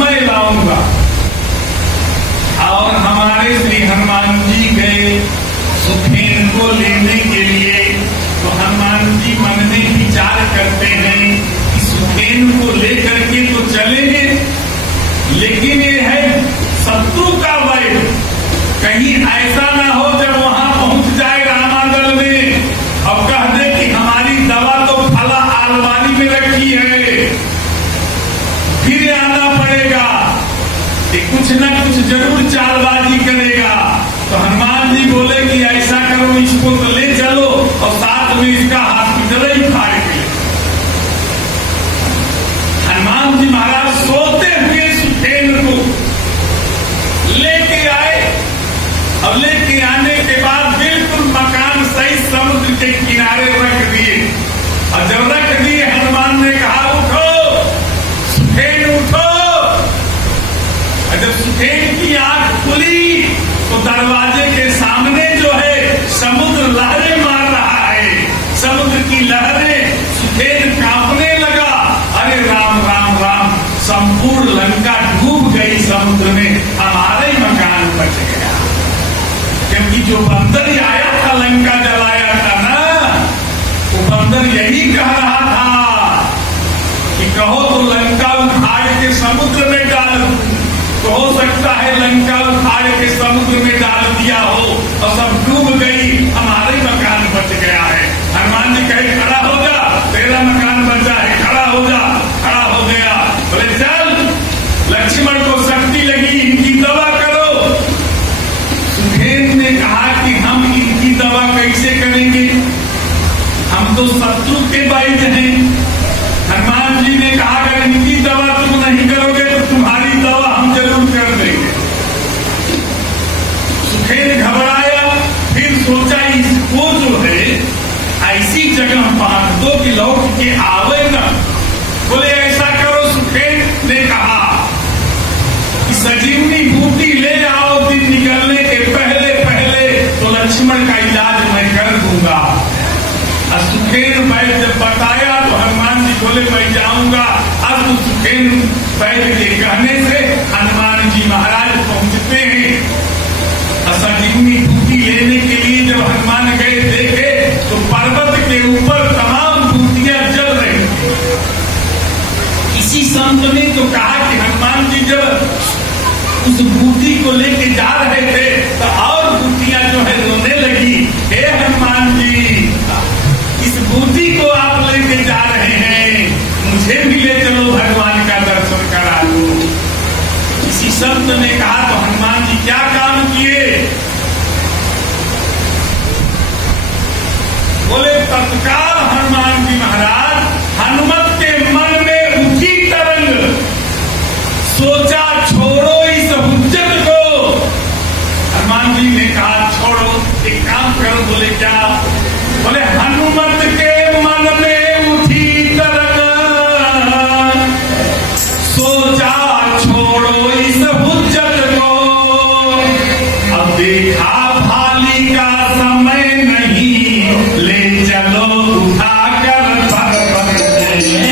मैं लाऊंगा। और हमारे श्री हनुमान जी गए सुखेन को लेने के लिए, तो हनुमान जी मन में विचार करते हैं कि सुखेन को लेकर के तो चलेंगे लेकिन ये है शत्रु का वैर, कहीं ऐसा ना हो जब वहां पहुंच जाए रामादल में और कह दे कि हमारी दवा तो फला आलवानी में रखी है, फिर आना पड़ेगा, कि कुछ न कुछ जरूर चालबाजी करेगा। तो हनुमान जी बोले कि ऐसा करो इसको तो ले चलो और साथ में इसका हॉस्पिटल ही फाड़ के। हनुमान जी महाराज सोते हुए सुखेन को लेके आए और लेके आने के बाद बिल्कुल मकान सही समुद्र के किनारे रख दिए और जब रख दिए हनुमान ने कहा उठो सुखेन उठो। जब सुखेन की आंख खुली तो दरवाजे के सामने जो है समुद्र लहरें मार रहा है, समुद्र की लहरें, सुखेन कांपने लगा। अरे राम राम राम, संपूर्ण लंका डूब गई समुद्र में, हमारा ही मकान बच गया। क्योंकि जो बंदर आया था लंका जलाया था ना, वो बंदर यही कह रहा था कि कहो तो लंका उखाड़ के समुद्र में डाल, तो हो सकता है लंका उखाड़ के समुद्र में डाल दिया हो और सब डूब गई, हमारे मकान बच गया है। हनुमान जी कहे खड़ा हो जा, तेरा मकान बचा है, खड़ा हो जा। खड़ा हो गया, बोले चल लक्ष्मण को शक्ति लगी, इनकी दवा करो। जगह बांध दो कि लौट के आवे न। बोले ऐसा करो, सुखेन ने कहा कि संजीवनी बूटी ले आओ, दिन निकलने के पहले पहले तो लक्ष्मण का इलाज मैं कर दूंगा। और सुखेन वैद्य जब बताया तो हनुमान जी बोले मैं जाऊंगा। अब तो सुखेन वैद्य के कहने से हनुमान जी महाराज पहुंचते हैं। संजीवनी बूटी लेने के लिए जब हनुमान गए देखे तो पर्वत के ऊपर तमाम बूटियां जल रही थी। किसी संत ने तो कहा कि हनुमान जी जब उस बूटी को लेके जा रहे थे तो और बूटियां जो है रोने लगी। हे हनुमान जी, इस बूटी को आप लेके जा रहे हैं, मुझे भी ले चलो, भगवान का दर्शन करा दो। किसी संत ने कहा तो हनुमान जी क्या काम किए? बोले तत्काल हनुमान जी महाराज, हनुमत के मन में उठी तरंग, सोचा छोड़ो इस हुज्जत को। हनुमान जी ने कहा छोड़ो, एक काम करो। बोले क्या? बोले हनुमत के मन में उठी तरंग, सोचा छोड़ो इस हुज्जत को। अब देखा भाली का समय नहीं, ले चलो उठाकर पर्वत से।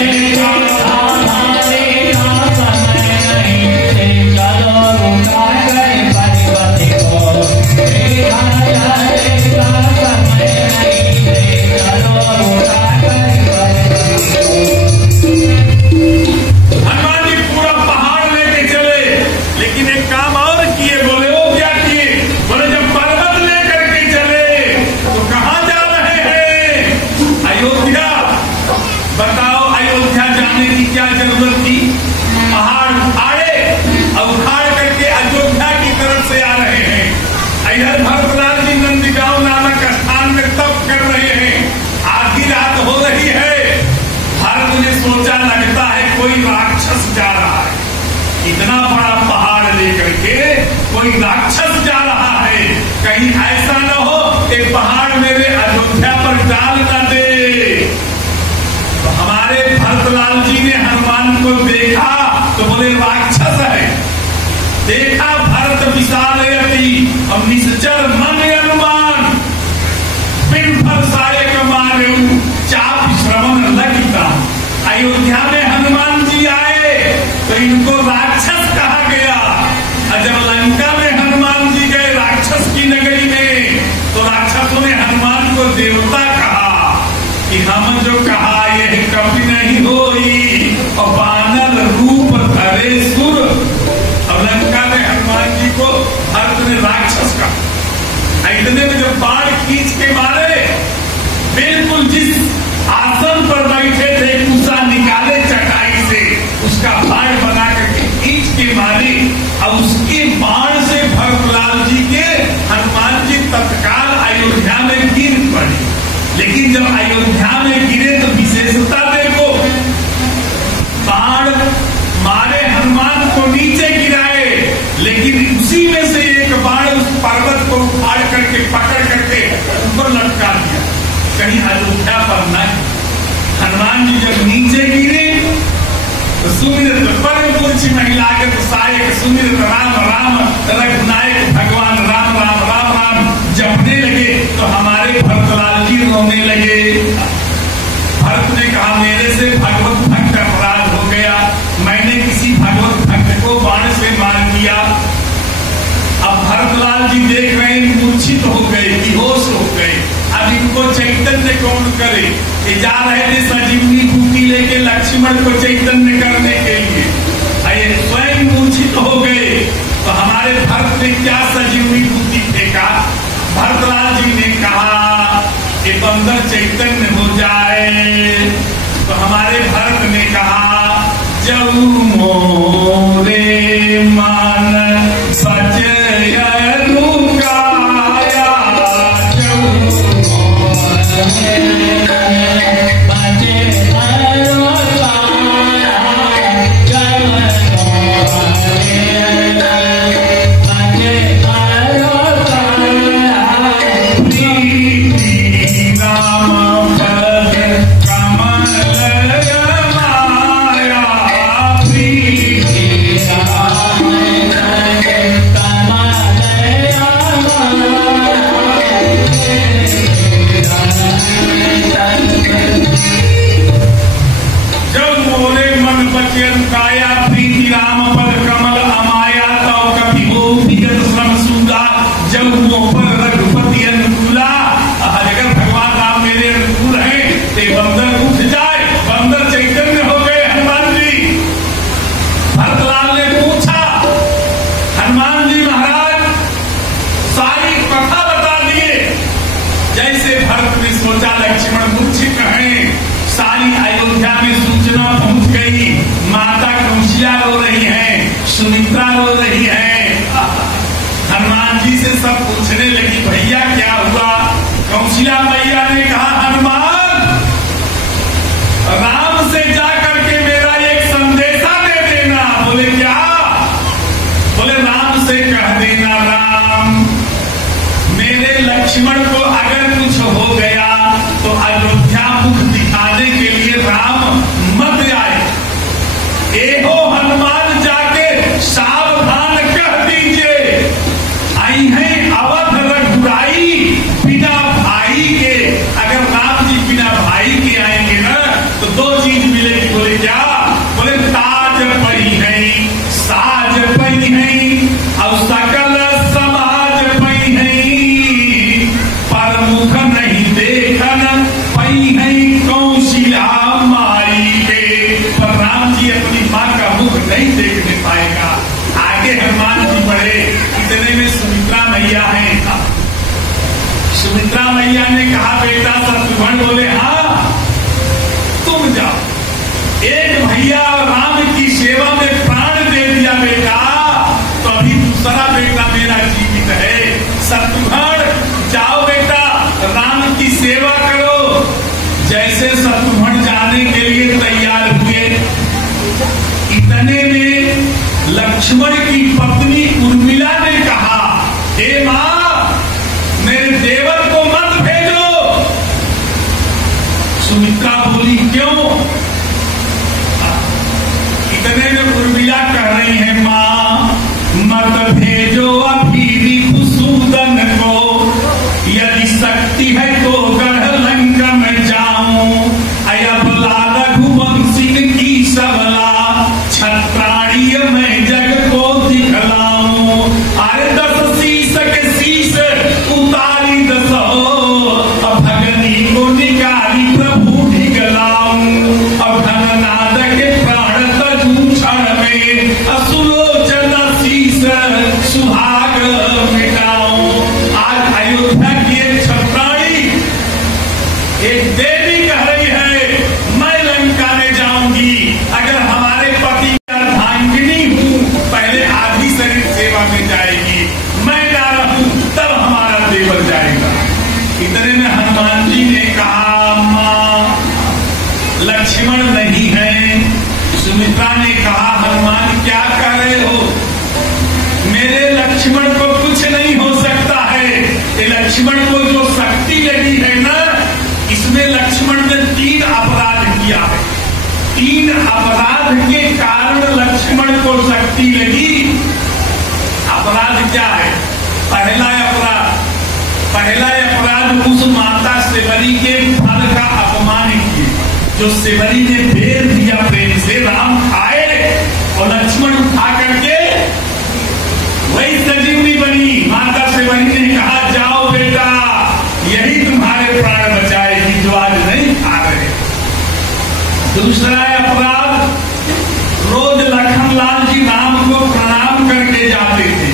कोई राक्षस जा रहा है, इतना बड़ा पहाड़ लेकर के कोई राक्षस जा रहा है, कहीं ऐसा न हो कि पहाड़ मेरे अयोध्या पर डाल न दे। तो हमारे भरतलाल जी ने हनुमान को देखा तो बोले राक्षस है। देखा भरत विशालयति और निश्चर मन अनुमान, पिंड फरसाए कमारे चाप श्रवण लगिता। अयोध्या में हनुमान जी आए तो इनको राक्षस कहा गया। और जब लंका में हनुमान जी गए राक्षस की नगरी में तो राक्षसों ने हनुमान को देवता कहा कि हम जो कहा यह कभी नहीं होई, और बानर रूप धरे सुर। और लंका में हनुमान जी को भरत ने राक्षस कहा। इतने में जब बाण खींच के मारे, बिल्कुल जिस आसन पर बैठे थे कुसा निकाले चटाई से, उसका बाण बना करके खींच के मारे। अब उसके बाण से भरतलाल जी के हनुमान जी तत्काल अयोध्या में गिर पड़े। लेकिन जब अयोध्या में गिरे तो विशेषता देखो, बाण मारे हनुमान को नीचे गिराए, लेकिन उसी में से एक बाण उस पर्वत को उखाड़ करके पकड़ करके ऊपर लटका दिया, कहीं अयोध्या पर नहीं। हनुमान जी जब नीचे गिरे तो सुमिरत परम पुरुषी महिला के तो सायक सुमिरत राम राम रघुनायक भगवान राम राम राम राम जपने लगे। तो हमारे भरतलाल जी रोने लगे। भरत ने कहा मेरे से भगवत भक्त अपराध हो गया, मैंने किसी भगवत भक्त को बाण से मार दिया। अब भरतलाल जी देख रहे हैं मूर्छित हो गए, बेहोश हो गए। अब इनको चैतन्य कौन करे? ये जा रहे थे संजीवनी बूटी लेके लक्ष्मण को चैतन्य करने के लिए, ये स्वयं मूर्छित हो गए। तो हमारे भरत ने क्या संजीवनी बूटी फेंका? भरतलाल जी ने कहा कि बंदर चैतन्य हो जाए। तो हमारे भरत ने कहा जब मोरे मन सचय रुकाया, राम हनुमान जी से सब पूछने लगी, भैया क्या हुआ? कौशल्या मैया ने कहा, हनुमान राम से जाकर के मेरा एक संदेशा दे देना। बोले क्या? बोले राम से कह देना, राम मेरे लक्ष्मण को अगर कुछ हो गया तो अयोध्या मुख दिखाने के लिए राम मत आए। एहो हनुमान जाके सावधान कह दीजिए, आई है अवध रघुराई बिना भाई के। अगर राम जी बिना भाई के आएंगे ना तो दो चीज मिलेगी। बोले क्या? बोले ताज पई है, साज पई है और सकल समाज पई है, पर मुख नहीं देखन पई है कौशल्या माई के। पर राम जी अपनी माँ का मुख नहीं देखने पाएगा। आगे हनुमान जी बढ़े, इतने में सुमित्रा मैया है। सुमित्रा मैया ने कहा, बेटा शत्रुघ्न। बोले हाँ तुम जाओ। एक भैया राम की सेवा में प्राण दे दिया बेटा, तो अभी दूसरा बेटा मेरा जीवित है। शत्रुघ्न जाओ बेटा, राम की सेवा करो। जैसे शत्रुघ्न जाने के लिए तैयार हुए, इतने में लक्ष्मण की पत्नी उर्मिला ने कहा, हे मां मेरे देवर को मत भेजो। सुमित्रा बोली क्यों? इतने में उर्मिला कह रही है, मां मत भेजो अभी रिपुसूदन को, यदि शक्ति है तो गढ़ लंका में जाऊं। अयबला रघुवंशी की सबला, छत्राणीय में जग को दिखलाऊं। अरे 10 शीश के शीश उतारी 10, अब भगनी को निकाली प्रभु ढिगलाऊं। अब धननाद के प्राण तजू क्षण में, असुलोचन शीश सुहाग मिटाऊं। आज अयोध्या की एक छत्राणी, एक देवी कह रही है, मैं लंका में जाऊंगी। अगर हमारे पति की अर्धांगिनी हूं, पहले आधी शरीर सेवा में जाएगी, मैं ना रहूं तब हमारा देवर जाएगा। इतने में हनुमान जी ने कहा, मां लक्ष्मण नहीं है। सुमित्रा ने कहा, हनुमान क्या कह रहे हो? मेरे लक्ष्मण को कुछ नहीं हो सकता है। ये लक्ष्मण को जो शक्ति लगी है ना, इसमें लक्ष्मण ने 3 अपराध किया है। 3 अपराध के कारण लक्ष्मण को शक्ति लगी। अपराध क्या है? पहला अपराध उस माता सेवरी के फल का अपमान किए, जो सेवरी ने भेज दिया प्रेम से, राम खाए और लक्ष्मण उठा करके वही संजीवनी बनी। माता सेवरी ने कहा, जाओ बेटा यही तुम्हारे प्राण बचाएगी जो आज नहीं खा रहे। दूसरा अपराध, रोज लखनलाल जी राम को प्रणाम करके जाते थे,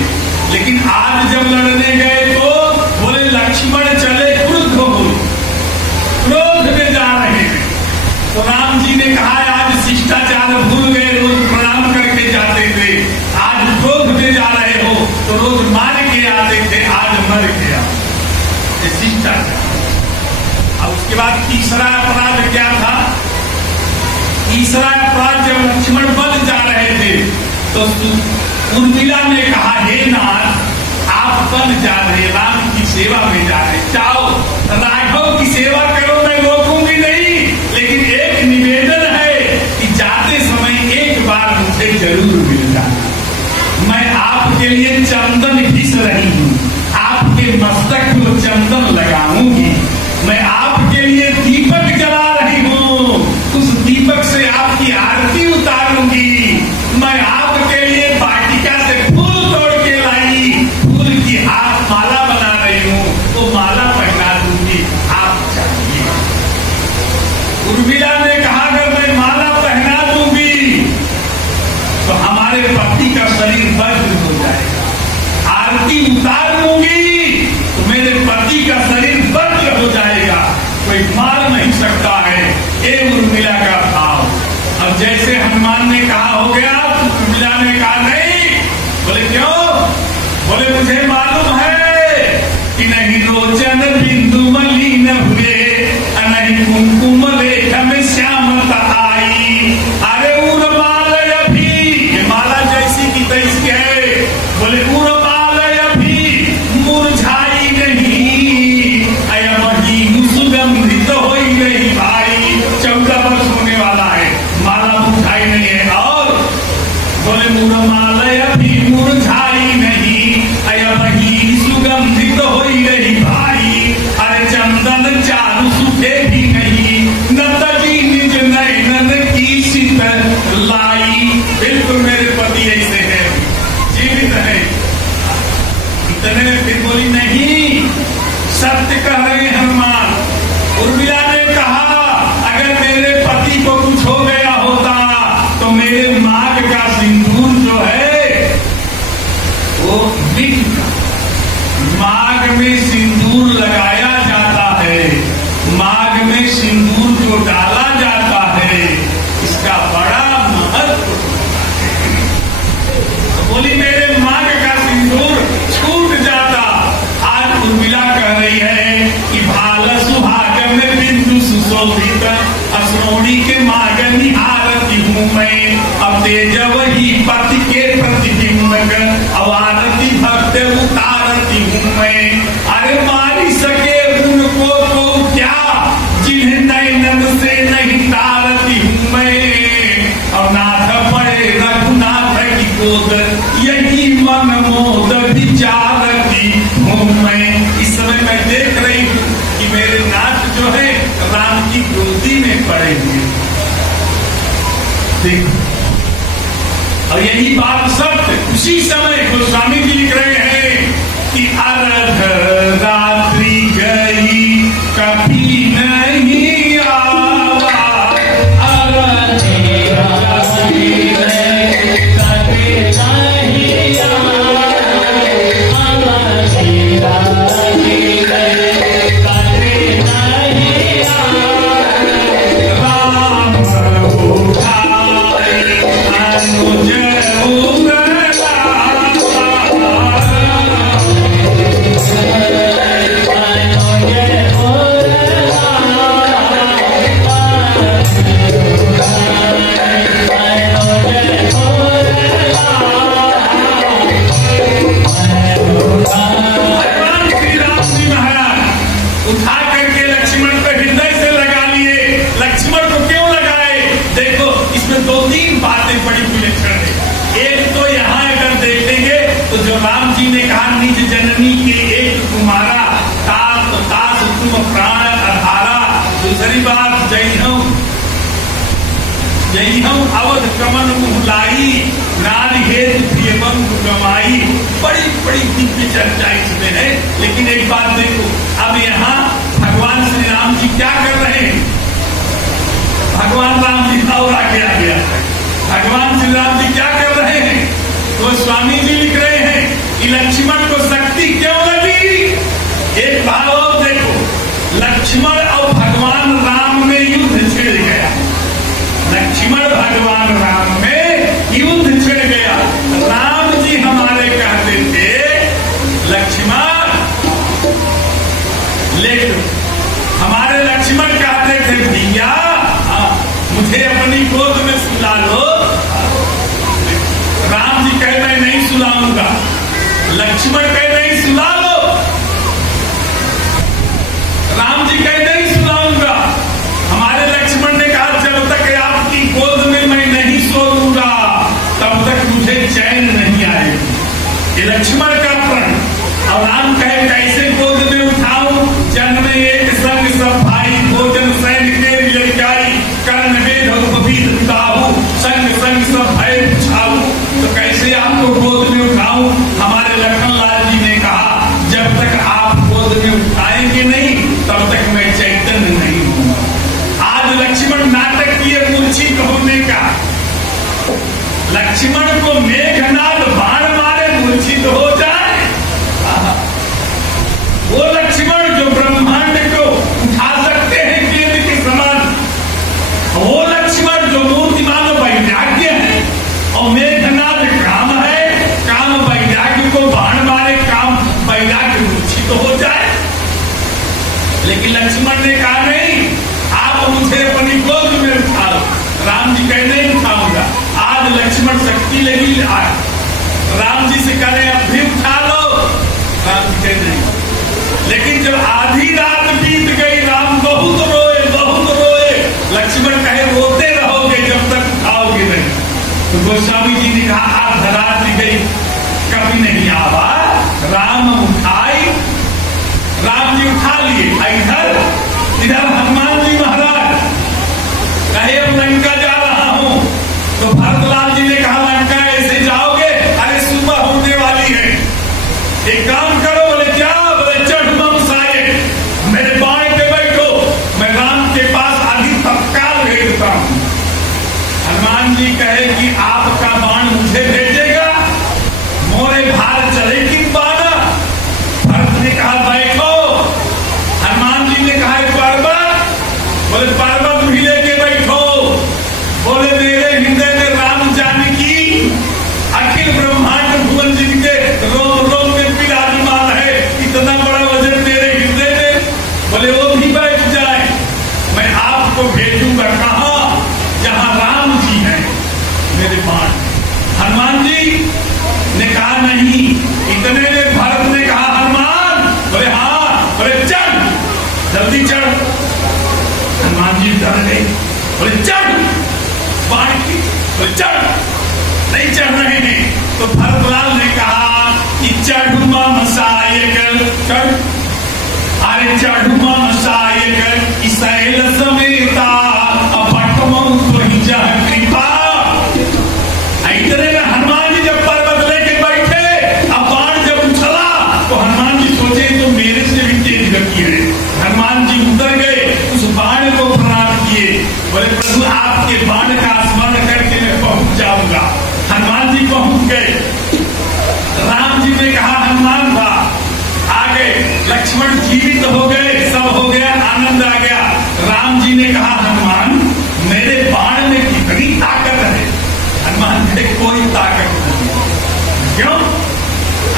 लेकिन आज जब लड़ने गए तो बोले लक्ष्मण चले क्रुद्ध हो, क्रोध में जा रहे हैं। तो राम जी ने कहा, आज शिष्टाचार भूल गए, रोज प्रणाम करके जाते थे, आज क्रोध में जा रहे हो तो रोज मार के आते थे, आज मर गया। ये शिष्टाचार। अब उसके बाद तीसरा अपराध क्या था? तीसरा अपराध, जब लक्ष्मण बन जा रहे थे तो उर्मिला ने कहा, हे नाथ आप बन जा रहे, राम की सेवा में जा रहे, जाओ राघव की सेवा करो, मैं रोकूंगी नहीं, लेकिन एक निवेदन है कि जाते समय एक बार मुझे जरूर मिल जाना। मैं आपके लिए चंदन घिस रही हूँ, आपके मस्तक को चंदन लगाऊंगी। मैं आपके लिए दीपक जला रही हूँ, उस दीपक से आपकी आरती उतारूंगी। मैं आपके लिए वाटिका से फूल तोड़ के लाई, फूल की हाथ माला बना रही हूँ, वो माला पहना दूंगी, आप चाहिए। इतने में फिर बोली नहीं, सत्य कह रहे हैं हनुमान। उर्मिला ने कहा अगर मेरे पति को कुछ हो गया होता तो मेरे मांग का सिंदूर जो है वो बिकता। मांग में सिंदूर लगाया जाता है, मांग में सिंदूर जो डाला जाता है इसका बड़ा महत्व होता है। तो बोली मेरे मांग का सिंदूर छूट जाता। आज उर्मिला कह रही है कि भाल सुहाग में बिंदु सुशोभित असरोणी के मांग निहारती हूँ मैं, अब तेज वही पति के प्रतिबिंब अवारती भक्त उतारती हूँ मैं। अरे मारी सके उनको तो क्या जिन्हें नैनन से नहीं तारती हूँ मैं। अब नाथ पड़े रघुनाथ की गोद यही मन मोद विचारती हूँ मैं। इस समय मैं देख रही हूँ कि मेरे नाथ जो है राम की गोदी में पड़े हुए। देखो और यही बात सत्य। उसी समय गोस्वामी जी लिख रहे हैं कि अर्ध रात्रि गई कभी नहीं आवा, अर्ध रात्रि गई कभी नहीं आवा, अर्ध रात्रि गई कभी नहीं आवा। राम उठाए अनुज उठा करके लक्ष्मण को हृदय से लगा लिए। लक्ष्मण को क्यों लगाए? देखो इसमें दो तीन बातें बड़ी विलक्षण है। एक तो यहाँ अगर देखेंगे तो जो राम जी ने कहा निज जननी के एक तुम्हारा तास तास तुम प्राण आधारा। दूसरी बात जय हूँ अवध कमन मुहलाई नारी हेतु प्रिय बंधु कमाई। बड़ी बड़ी दिव्य चर्चा इसमें है। लेकिन एक बात देखो, अब यहाँ भगवान श्री राम जी क्या कर रहे हैं? भगवान राम जी और आगे आ गया। भगवान श्री राम जी क्या कर रहे हैं? तो स्वामी जी लिख रहे हैं कि लक्ष्मण को शक्ति क्यों लगी? एक भाव और देखो, लक्ष्मण और भगवान राम में युद्ध छिड़ गया। लक्ष्मण भगवान राम में युद्ध छिड़ गया। राम जी हमारे कहते थे लक्ष्मण, लेकिन हमारे लक्ष्मण कहते थे भैया मुझे अपनी गोद में सुला लो। राम जी कहे मैं नहीं सुलाऊंगा। लक्ष्मण कहे नहीं सुला लो। राम जी कहे नहीं सुलाऊंगा। हमारे लक्ष्मण ने कहा जब तक आपकी गोद में मैं नहीं सोऊंगा तब तक मुझे चैन नहीं आएगी। ये लक्ष्मण का प्रण। और राम कहे कैसे गोद में उठाऊं? जन्म एक संग सब भाई भोजन सैन के लियाई कर्ण वेद उपवीत पिताहु संग संग सब भय छाऊ। तो कैसे आपको गोद में उठाऊं? हमारे लखनलाल जी ने कहा जब तक आप गोद में उठाएंगे नहीं तब तक मैं चैतन्य नहीं हूं। आज लक्ष्मण नाटक किए मूर्छित होने का। लक्ष्मण को मेघनाद बाण मारे मूर्छित हो जाए। वो लक्ष्मण जो ब्रह्मांड को उठा सकते हैं गेंद के समान, वो लक्ष्मण जो मूर्तिमान वैराग्य है और मेघनाद काम है। काम वैराग्य को बाण मारे, काम वैराग्य मूर्छित हो जाए। लेकिन लक्ष्मण ने कहा नहीं, आप मुझे अपनी गोद में उठा लो। राम जी कहे नहीं उठाऊंगा। आज लक्ष्मण शक्ति लगी आए, राम जी से कहे अब भी उठा लो। राम जी कहे नहीं। लेकिन जब आधी रात बीत गई, राम बहुत रोए बहुत रोए। लक्ष्मण कहे रोते रहोगे जब तक उठाओगे नहीं। तो गोस्वामी जी ने कहा आध रात गई कभी नहीं आवा। राम उठाई, राम जी उठा लिए। इधर हनुमान जी महाराज कहे अब लंका जा रहा हूं। तो भरतलाल जी ने कहा लंका ऐसे जाओगे? अरे सुबह होने वाली है, एक काम करो। बोले क्या? बोले चढ़ ममसाये, मेरे बाण पे बैठो, मैं राम के पास अभी तत्काल भेजता हूं। हनुमान जी कहे कि आपका बाण मुझे भेजेगा, मोरे भार चले कि बाना। भरत ने कहा बैठो। हनुमान जी ने कहा पर्वत, बोले पर्वत भी लेके बैठो। बोले मेरे हृदय में राम जानकी अखिल ब्रह्मांड भुवन जिनके रोम रोम में विराजमान है, इतना बड़ा वजन मेरे हृदय में। बोले वो भी बैठ जाए, मैं आपको भेजूंगा कहां? जहां राम जी हैं मेरे बाण। हनुमान जी ने कहा नहीं। इतने में भरत ने कहा हनुमान, बोले हाँ। बोले चढ़, जल्दी चढ़। हनुमान जी डर गए, बोले चढ़ बाण की, बोले चढ़। नहीं चढ़ रहे हैं तो भरतलाल ने कहा कि चढ़ू मसायक, चढ़। अरे चढ़ू मसायक इसैल समेता अपटमं त्वहिजा कृपा। इतने में हनुमान जी जब पर्वत लेके बैठे, अब बाण जब उछला तो हनुमान जी सोचे तो मेरे से भी तेज गति है। हनुमान जी उतर गए, उस बाण को प्रणाम किए। बोले प्रभु आपके बाण का स्मरण करके मैं पहुंच जाऊंगा। हनुमान जी पहुंच गए। राम जी ने कहा हनुमान था आ गए, लक्ष्मण जीवित हो गए, सब हो गया, आनंद आ गया। राम जी ने कहा हनुमान मेरे बाण में कितनी ताकत है? हनुमान ने कोई ताकत नहीं। क्यों?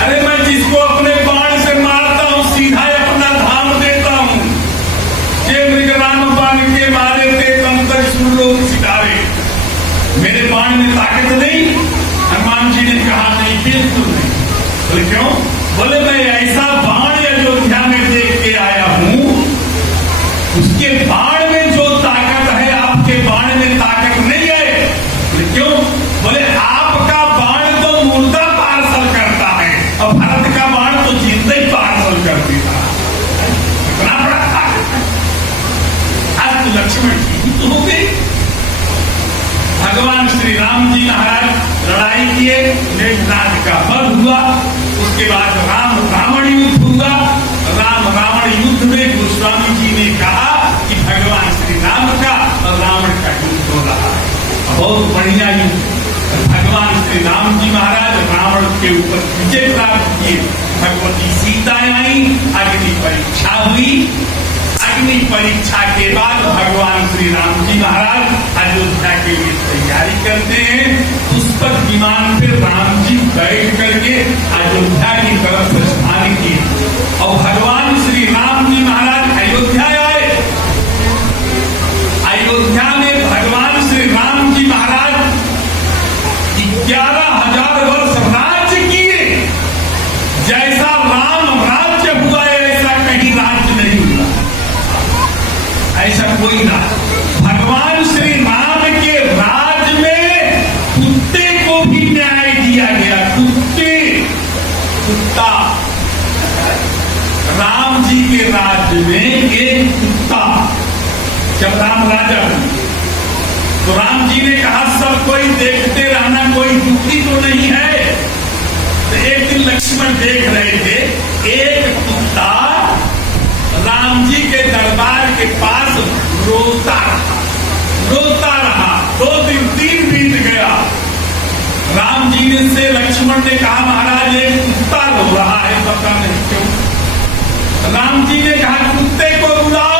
अरे मैं जिसको अपने बाण से मारता हूं सीधा अपना धाम देता हूं। जे मृग राम बाण के मारे थे तंत्र सुरलोक सितारे। मेरे बाण में ताकत नहीं? हनुमान जी ने कहा नहीं, बिल्कुल नहीं। बोले क्यों? बोले मैं ऐसा बाण अयोध्या में देख के आया हूं, उसके बाण में जो ताकत है आपके बाण में ताकत नहीं है। बोले क्यों? बोले आपका बाण तो मुर्दा पार्सल करता है और भरत का बाण तो जिंदा ही पार्सल कर देता है। इतना बड़ा ताकत है। आज तो लक्ष्मण जीवित हो गए। भगवान श्री राम जी महाराज लड़ाई किए, मेघनाद का वध हुआ। उसके बाद राम रावण युद्ध हुआ। राम रावण युद्ध में गोस्वामी जी ने कहा कि भगवान श्री राम का और रावण का युद्ध हो रहा है, बहुत बढ़िया युद्ध। भगवान श्री राम जी महाराज रावण के ऊपर विजय प्राप्त किए। भगवती सीता आई, अग्नि परीक्षा हुई। अग्नि परीक्षा के बाद भगवान श्री राम जी महाराज अयोध्या के लिए तैयारी करते हैं। पुष्पक विमान पे राम जी बैठ करके अयोध्या की तरफ प्रस्थान किए और भगवान श्री राम जी महाराज अयोध्या आए। अयोध्या में भगवान श्री राम जी महाराज 11,000 वर्ष राज्य किए। जैसा राम राज्य हुआ है ऐसा कहीं राज्य नहीं हुआ, ऐसा कोई राज्य। भगवान श्री राम के राज में कुत्ते को भी न्याय दिया गया। कुत्ता राम जी के राज में एक कुत्ता, जब राम राजा हुए तो राम जी ने कहा सब कोई देखते रहना, कोई दुखी तो नहीं है। तो एक दिन लक्ष्मण देख रहे थे, एक कुत्ता राम जी के दरबार के पास रोता रहा। 2 दिन 3 बीत गया। राम जी ने से लक्ष्मण ने कहा महाराज एक कुत्ता रो रहा है, पता नहीं क्यों। राम जी ने कहा कुत्ते को बुलाओ।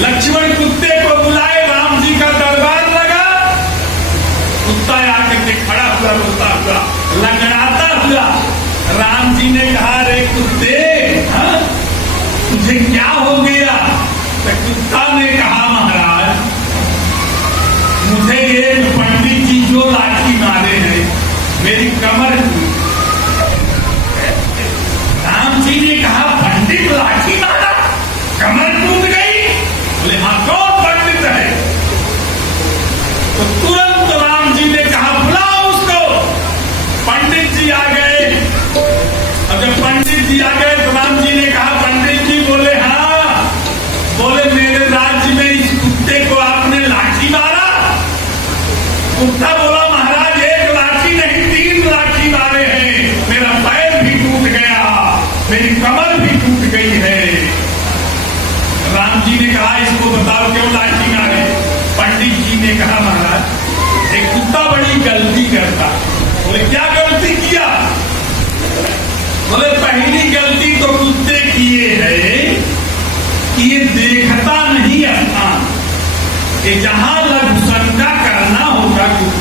लक्ष्मण कुत्ते को बुलाए, राम जी का दरबार लगा। कुत्ता आकर के खड़ा हुआ, रोता हुआ, लंगड़ाता हुआ। राम जी ने कहा रे कुत्ते, तुझे क्या हो गया? तो कुत्ता ने कहा महाराज मुझे एक पंडित जी जो लाठी मारे हैं मेरी कमर टूटी। राम जी ने कहा पंडित लाठी मारा, कमर टूट गई? बोले हाँ, कौन पंडित है? तो तुरंत राम जी ने कहा बुलाओ उसको। पंडित जी आ गए। अब जब पंडित जी आ गए तो राम जी ने कहा पंडित जी, बोले हाँ। बोले मेरे राज्य में इस कुत्ते को आपने लाठी मारा? कुत्ता बोला महाराज एक लाठी नहीं 3 लाठी मारे हैं, मेरा पैर भी टूट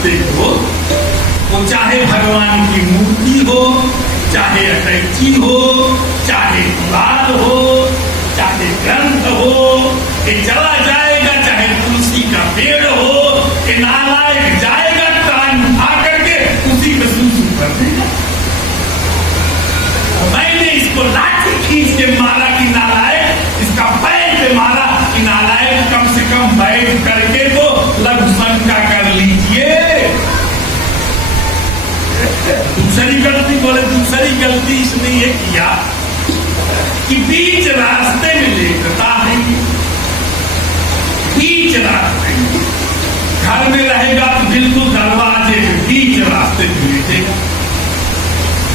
देखो, वो चाहे भगवान की मूर्ति हो, चाहे अटैची हो, चाहे दीवार हो, चाहे ग्रंथ हो, ये चला जाएगा, चाहे तुलसी का पेड़ हो, ये नालायक जाएगा कान उठा करके उसी पे सूसू कर देगा। मैंने इसको लाठी खींच के मारा कि नालायक, इसका पैर पे मारा कि नालायक, कम से कम बैठ करके तो लघु शंका कर लीजिए। दूसरी गलती, बोले दूसरी गलती इसने ये किया कि बीच रास्ते में लेटता है, बीच रास्ते में, घर में रहेगा तो बिल्कुल दरवाजे के बीच रास्ते में लेटेगा।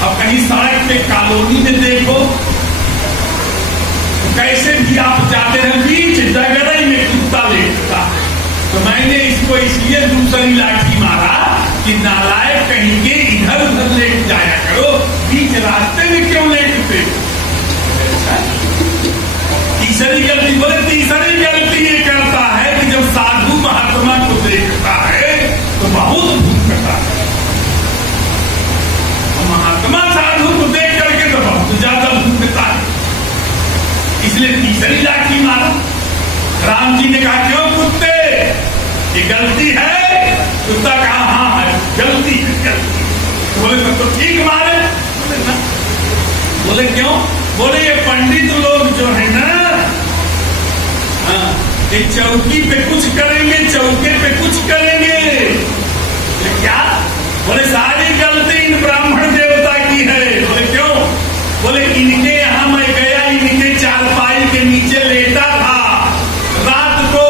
अब कहीं सड़क पे कॉलोनी में देखो तो कैसे भी आप जाते हैं, बीच जगह में कुत्ता लेटता है। तो मैंने इसको इसलिए दूसरी लाठी मारा कि नालायक कहीं के इधर उधर लेट जाया करो, बीच रास्ते में क्यों लेटते। तीसरी गलती, बोले तीसरी गलती ये करता है कि जब साधु महात्मा को देखता है तो बहुत भूखता है, महात्मा साधु को देख करके तो बहुत ज्यादा भूखता है, इसलिए तीसरी लाठी मारा। राम जी ने कहा क्यों कुत्ते, ये गलती है? कुत्ता कहा हाँ है, गलती है, गलती। बोले तो ठीक मारे। बोले क्यों? बोले ये पंडित लोग जो है ना, ये चौकी पे कुछ करेंगे, चौके पे कुछ करेंगे। क्या? बोले सारी गलती इन ब्राह्मण देवता की है। बोले क्यों? बोले इनके यहाँ मैं गया, इनके चारपाई के नीचे लेटा था रात को,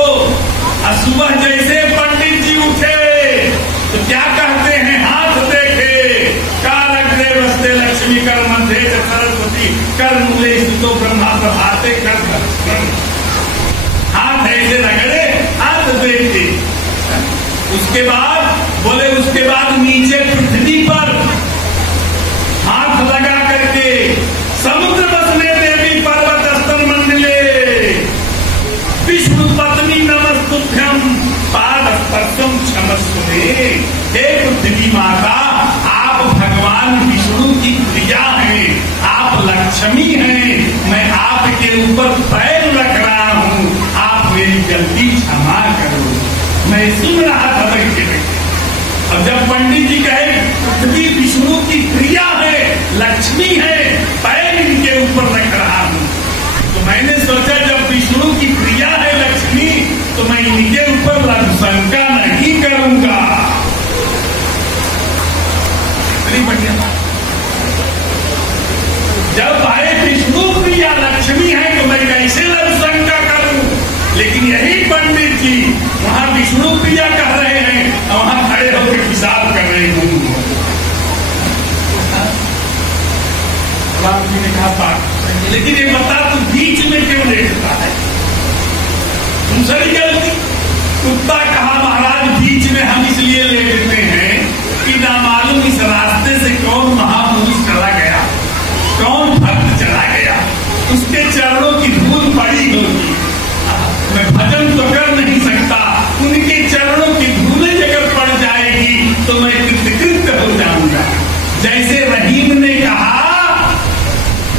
और सुबह जैसे पंडित जी उठे तो क्या कहते हैं, हाथ देखे, कारक देवस्ते लक्ष्मी कर मध्य सरस्वती कर मूले स्थितो ब्रह्मा प्रभाते कर, हाथ ऐसे रगड़े, हाथ देखे। उसके बाद बोले, उसके बाद नीचे पृथ्वी पर हाथ लगा करके समुद्र बसने देवी पर्वत स्तर मंडले विष्णु पत्नी नमस्तुभ्यम पाद स्पर्शम क्षमस्वे। हे पृथ्वी माता, आप भगवान विष्णु की प्रिया हैं, आप लक्ष्मी हैं, मैं आपके ऊपर पैर रख रहा हूँ, आप मेरी गलती क्षमा करो। मैं सुन रहा था बैठ के। अब जब पंडित जी कहे पृथ्वी विष्णु की प्रिया है, लक्ष्मी है, पैर इनके ऊपर रख रहा हूँ, तो मैंने सोचा जब विष्णु की प्रिया है लक्ष्मी, तो मैं इनके ऊपर लघुशंका नहीं करूंगा। इतनी बढ़िया बात। जब भाई विष्णु प्रिया लक्ष्मी है तो मैं कैसे लघुशंका करूं। लेकिन यही पंडित जी वहां विष्णु प्रिया कह रहे हैं, वहां खड़े होकर हिसाब कर रहे हूं। राम जी ने कहा बात, लेकिन ये बता तू बीच में क्यों लेटता है। दूसरी गलती, कुत्ता कहा महाराज बीच में हम इसलिए लेटते हैं कि ना मालूम इस रास्ते से कौन महापुरुष चला गया, कौन भक्त चला गया, उसके चरणों की धूल पड़ी होगी। मैं भजन तो कर नहीं सकता, उनके चरणों की धूलें अगर पड़ जाएगी तो मैं कृतकृत्य हो जाऊंगा। जैसे रहीम ने कहा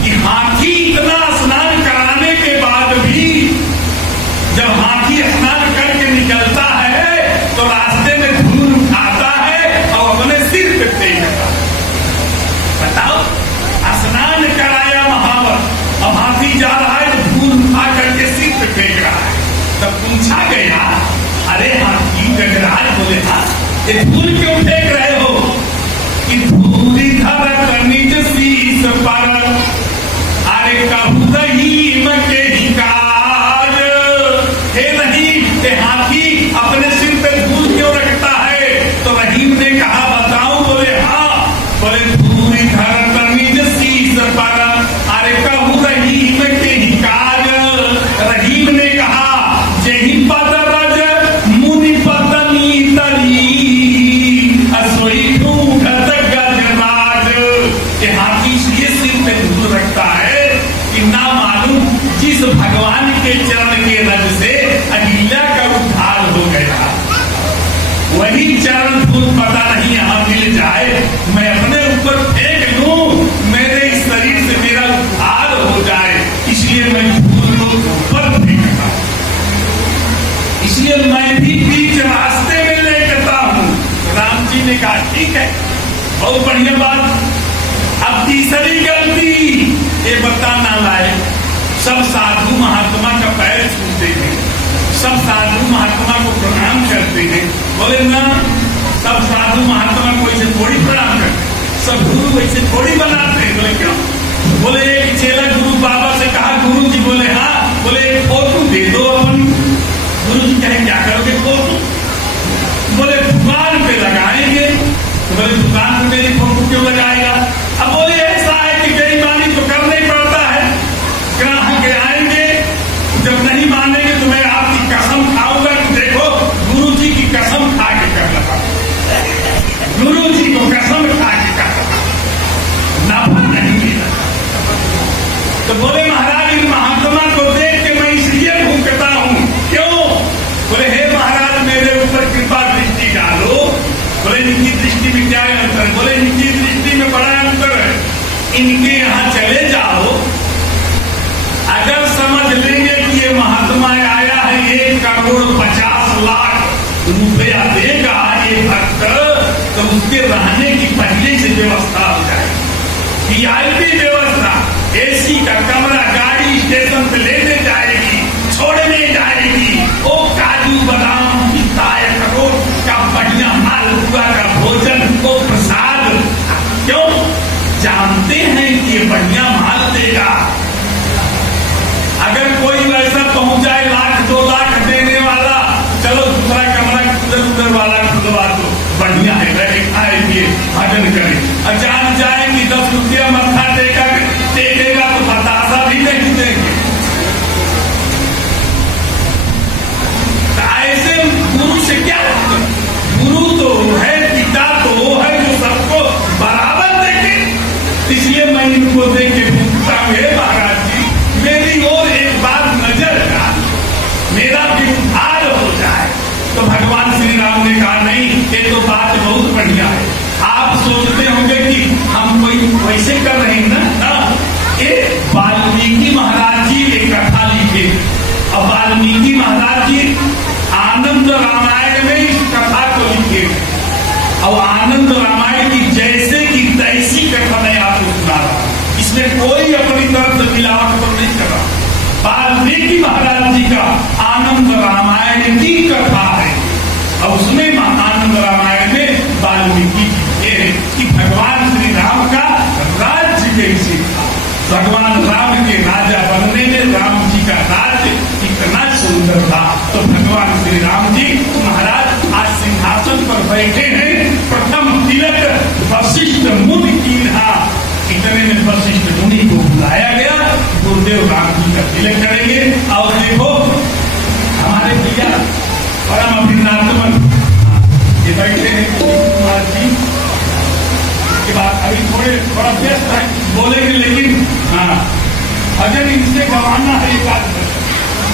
कि हाथी इतना स्नान कराने के बाद भी जब हाथी स्नान करके निकलता है तो रास्ते में धूल उठाता है और अपने सिर पे फेंकता है। बताओ, स्नान कराया महावर, अब हाथी जा रहा है तो धूल उठा करके सिर पे फेंक रहा है। तब पूछा गया, अरे हाथी गजराज, बोले हाँ, ये धूल क्यों फेंक रहे हो? कि धूली धरत निज शीश पर, अरे कहू रहीम के ही काज। हे नहीं, ये हाथी अपने सिर पे धूल क्यों रखता है? तो रहीम ने कहा बताऊं? बोले हाँ। बोले धूली धरत निज शीश पर, अरे कहू रहीम के ही काज। रहीम ने कहा जेहि पद रज मुनि पत्नी तरी, असोई ढूंढत गजराज। ये हाथी इसलिए सिर पे धूल रखता है कि ना मालूम जिस भगवान के चरण के रज से अहिल्या का उद्धार हो गया, वही कहीं चरण धूल पता नहीं यहाँ मिल जाए, मैं अपने ऊपर फेंक लूं, मेरे इस शरीर से मेरा उद्धार हो जाए, इसलिए मैं फूल को ऊपर फेंकता हूं। इसलिए मैं भी बीच रास्ते में लेटता हूं। राम जी ने कहा ठीक है, बहुत बढ़िया बात। अब तीसरी गलती ये बताना लाए, सब साधु महात्मा का पैर छूते हैं, सब साधु महात्मा को प्रणाम करते हैं। बोले ना, सब साधु महात्मा को ऐसे थोड़ी प्रणाम करते, सब गुरु वैसे थोड़ी बनाते हैं। बोले क्यों? बोले एक चेला गुरु बाबा से कहा, गुरु जी, बोले हाँ, बोले एक फोटो दे दो अपन। गुरु जी कहे क्या करोगे फोटो? बोले दुकान पे लगाएंगे। तो बोले दुकान पे मेरी फोटो क्यों लगाएगा? अब बोले ऐसा है कि बेईमानी तो करना ही पड़ता है, ग्राहक आएंगे, जब नहीं मानेंगे तो मैं आपकी कसम खाऊंगा कि देखो गुरु जी की कसम खा के कर लगा, गुरु जी को कसम खा के कर लगा, नाफा नहीं मिला। तो बोले महाराज इन महात्मा को देख के मैं इसलिए भूखता हूं, क्यों? बोले हे महाराज मेरे ऊपर कृपा दृष्टि डालो। बोले इनकी दृष्टि में क्या अंतर? बोले इनकी दृष्टि में बड़ा अंतर है, इनके यहाँ चले जाओ, अगर समझ लेंगे कि ये महात्मा आया है 1,50,00,000 रुपया देगा ये भक्त, तो उसके रहने की पहले से व्यवस्था हो जाए, VIP व्यवस्था, AC का कमरा, गाड़ी स्टेशन पे लेने जाएगी, छोड़ने जाएगी, वो काजू बादाम पिस्ता अखरोट का बढ़िया मालपुआ का भोजन, वो प्रसाद। क्यों? जानते हैं कि ये बढ़िया माल देगा। अगर कोई वैसा पहुंच जाए 1,00,000 2,00,000 देने वाला, चलो दूसरा कमरा उधर वाला खुलवा दो, बढ़िया है, रहे खाएंगे भजन करें। जान जाए कि 10 रुपया मत्था टेकेगा तो बतासा भी नहीं देंगे। तो ऐसे गुरु से क्या? गुरु तो है, पिता तो वो है जो सबको बराबर देखे। इसलिए मैं इनको देख के पूछता हूँ, महाराज जी मेरी ओर एक बार नजर डाल, मेरा भी उद्धार हो जाए। तो भगवान श्री राम ने कहा नहीं, ये तो बात बहुत बढ़िया है। आप सोचते होंगे कि हम कोई वैसे कर रहे हैं ना, ये वाल्मीकि महाराज जी एक कथा लिखे, और वाल्मीकि महाराज जी आनंद रामायण में इस कथा को लिखे, और आनंद रामायण की जैसे की तैसी कथा मैं आपको सुना रहा, इसमें कोई अपनी तरफ से मिलावट तो नहीं कर रहा। वाल्मीकि महाराज जी का आनंद रामायण की कथा है, और उसमें आनंद रामायण में वाल्मीकि ये है कि भगवान श्री राम का राज्य कैसे था, भगवान राम के राजा बनने में राम जी का राज्य कितना सुंदर था। तो भगवान श्री राम जी महाराज आज सिंहासन पर बैठे हैं, प्रथम तिलक वशिष्ठ मुनि की रहा। इतने में वशिष्ठ मुनि को बुलाया गया, गुरुदेव राम जी का तिलक करेंगे। और देखो हमारे भैया परम अभिनात्मन ये बैठे हैं कुमार जी, इसके बाद अभी थोड़ा व्यस्त है बोलेंगे, लेकिन हाँ भजन इनसे गवाना है। एक बात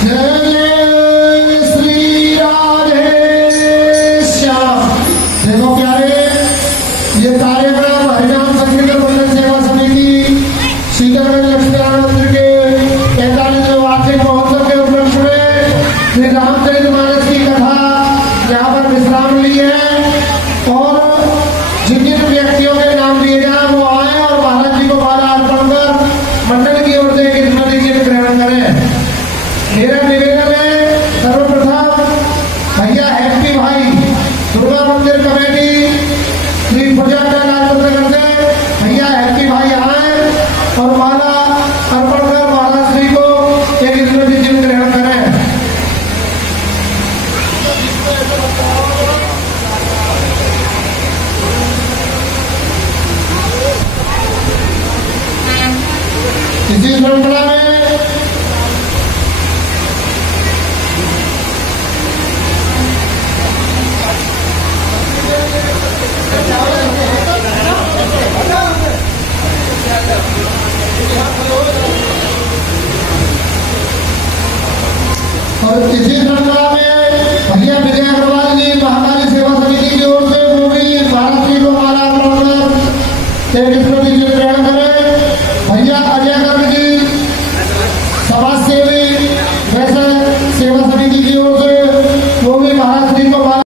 जय श्री राधे श्याम। देखो प्यारे, ये कार्यक्रम हरिनाम संकीर्तन मंडल सेवा समिति शीतलगंज लक्ष्मीनारायण मंदिर के 45वें वार्षिक महोत्सव के उपलक्ष्य में श्री रामचरितमानस की कथा यहाँ पर विश्राम ली है, और जिन जिन व्यक्तियों के नाम लिए जाए वो आए और महाराज जी को माला अर्पण कर मंडल की ओर से एक स्मृति चिन्ह ग्रहण करें। मेरा निवेदन है सर्वप्रथम भैया हैप्पी भाई दुर्गा मंदिर कमेटी श्री पूजा लालपत्रगढ़ से भैया हैप्पी भाई आए और माला अर्पण कर महाराज श्री को एक स्मृति चिन्ह ग्रहण करें। इसी श्रृंखला में और इसी श्रृंखला में भैया विजय अग्रवाल जी महाकाली सेवा समिति के एक स्मृति चित्र ग्रहण करें। भैया अजय गर्ग जी समाज सेवी वैसे सेवा समिति की ओर से वो भी महाराज जी को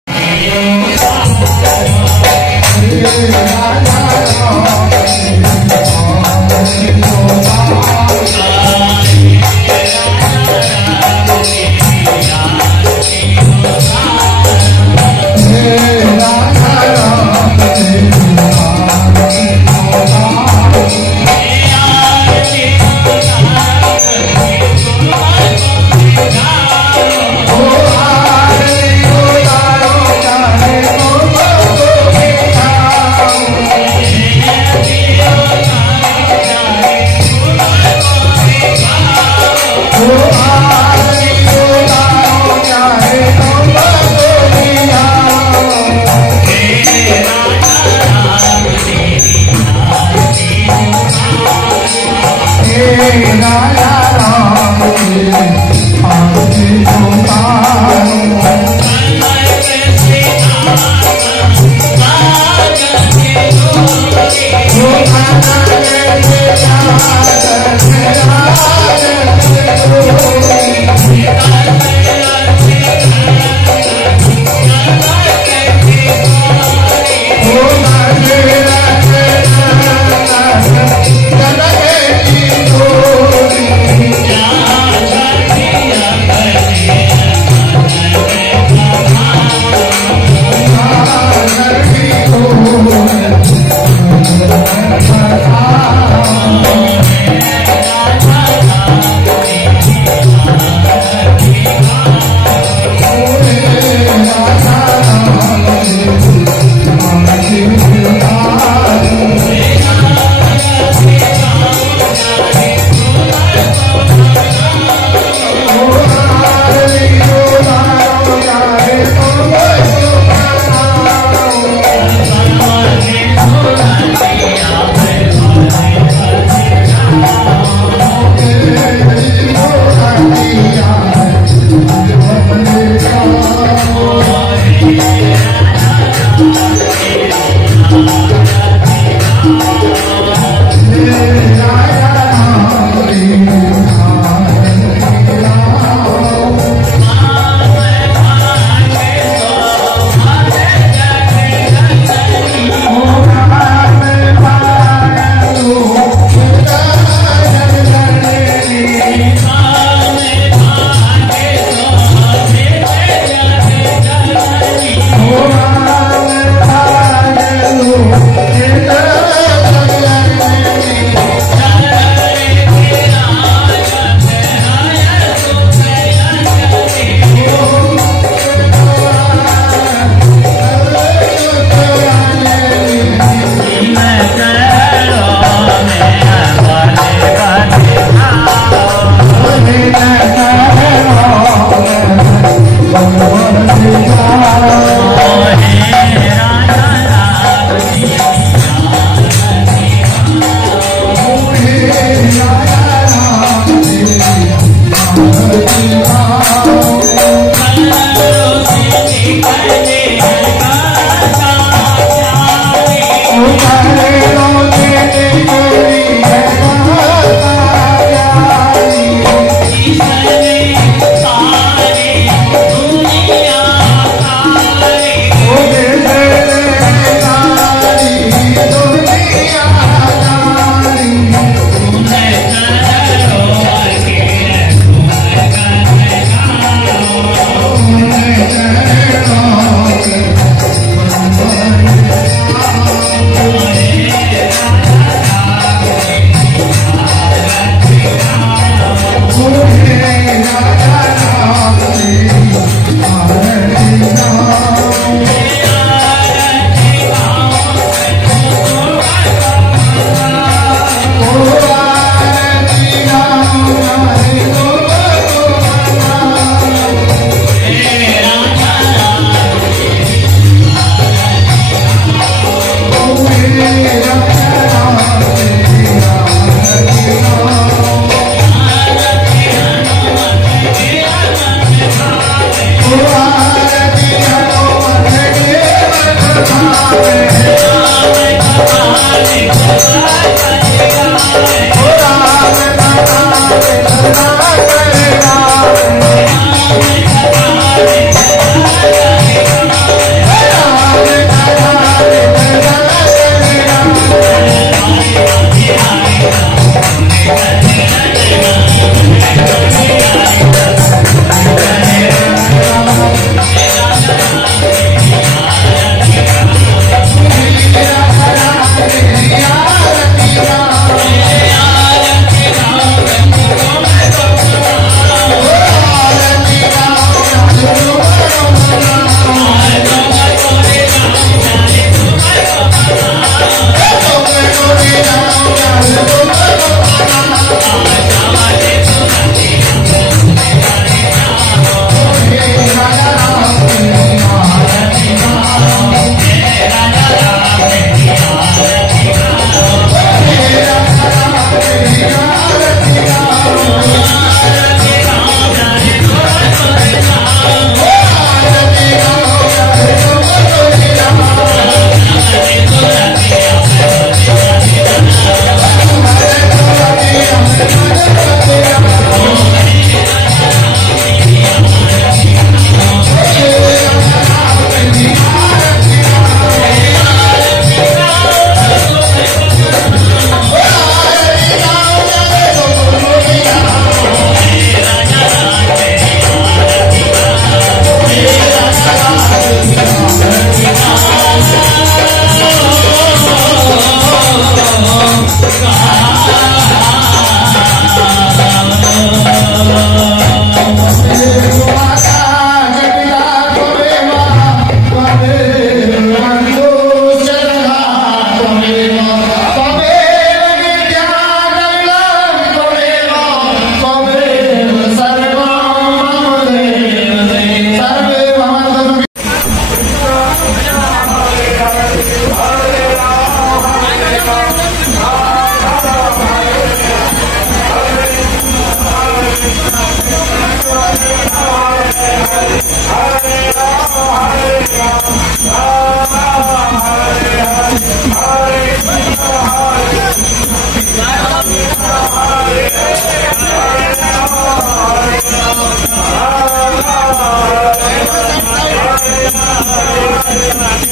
Hare Ram, Hare Ram, Ram Ram, Hare Hare.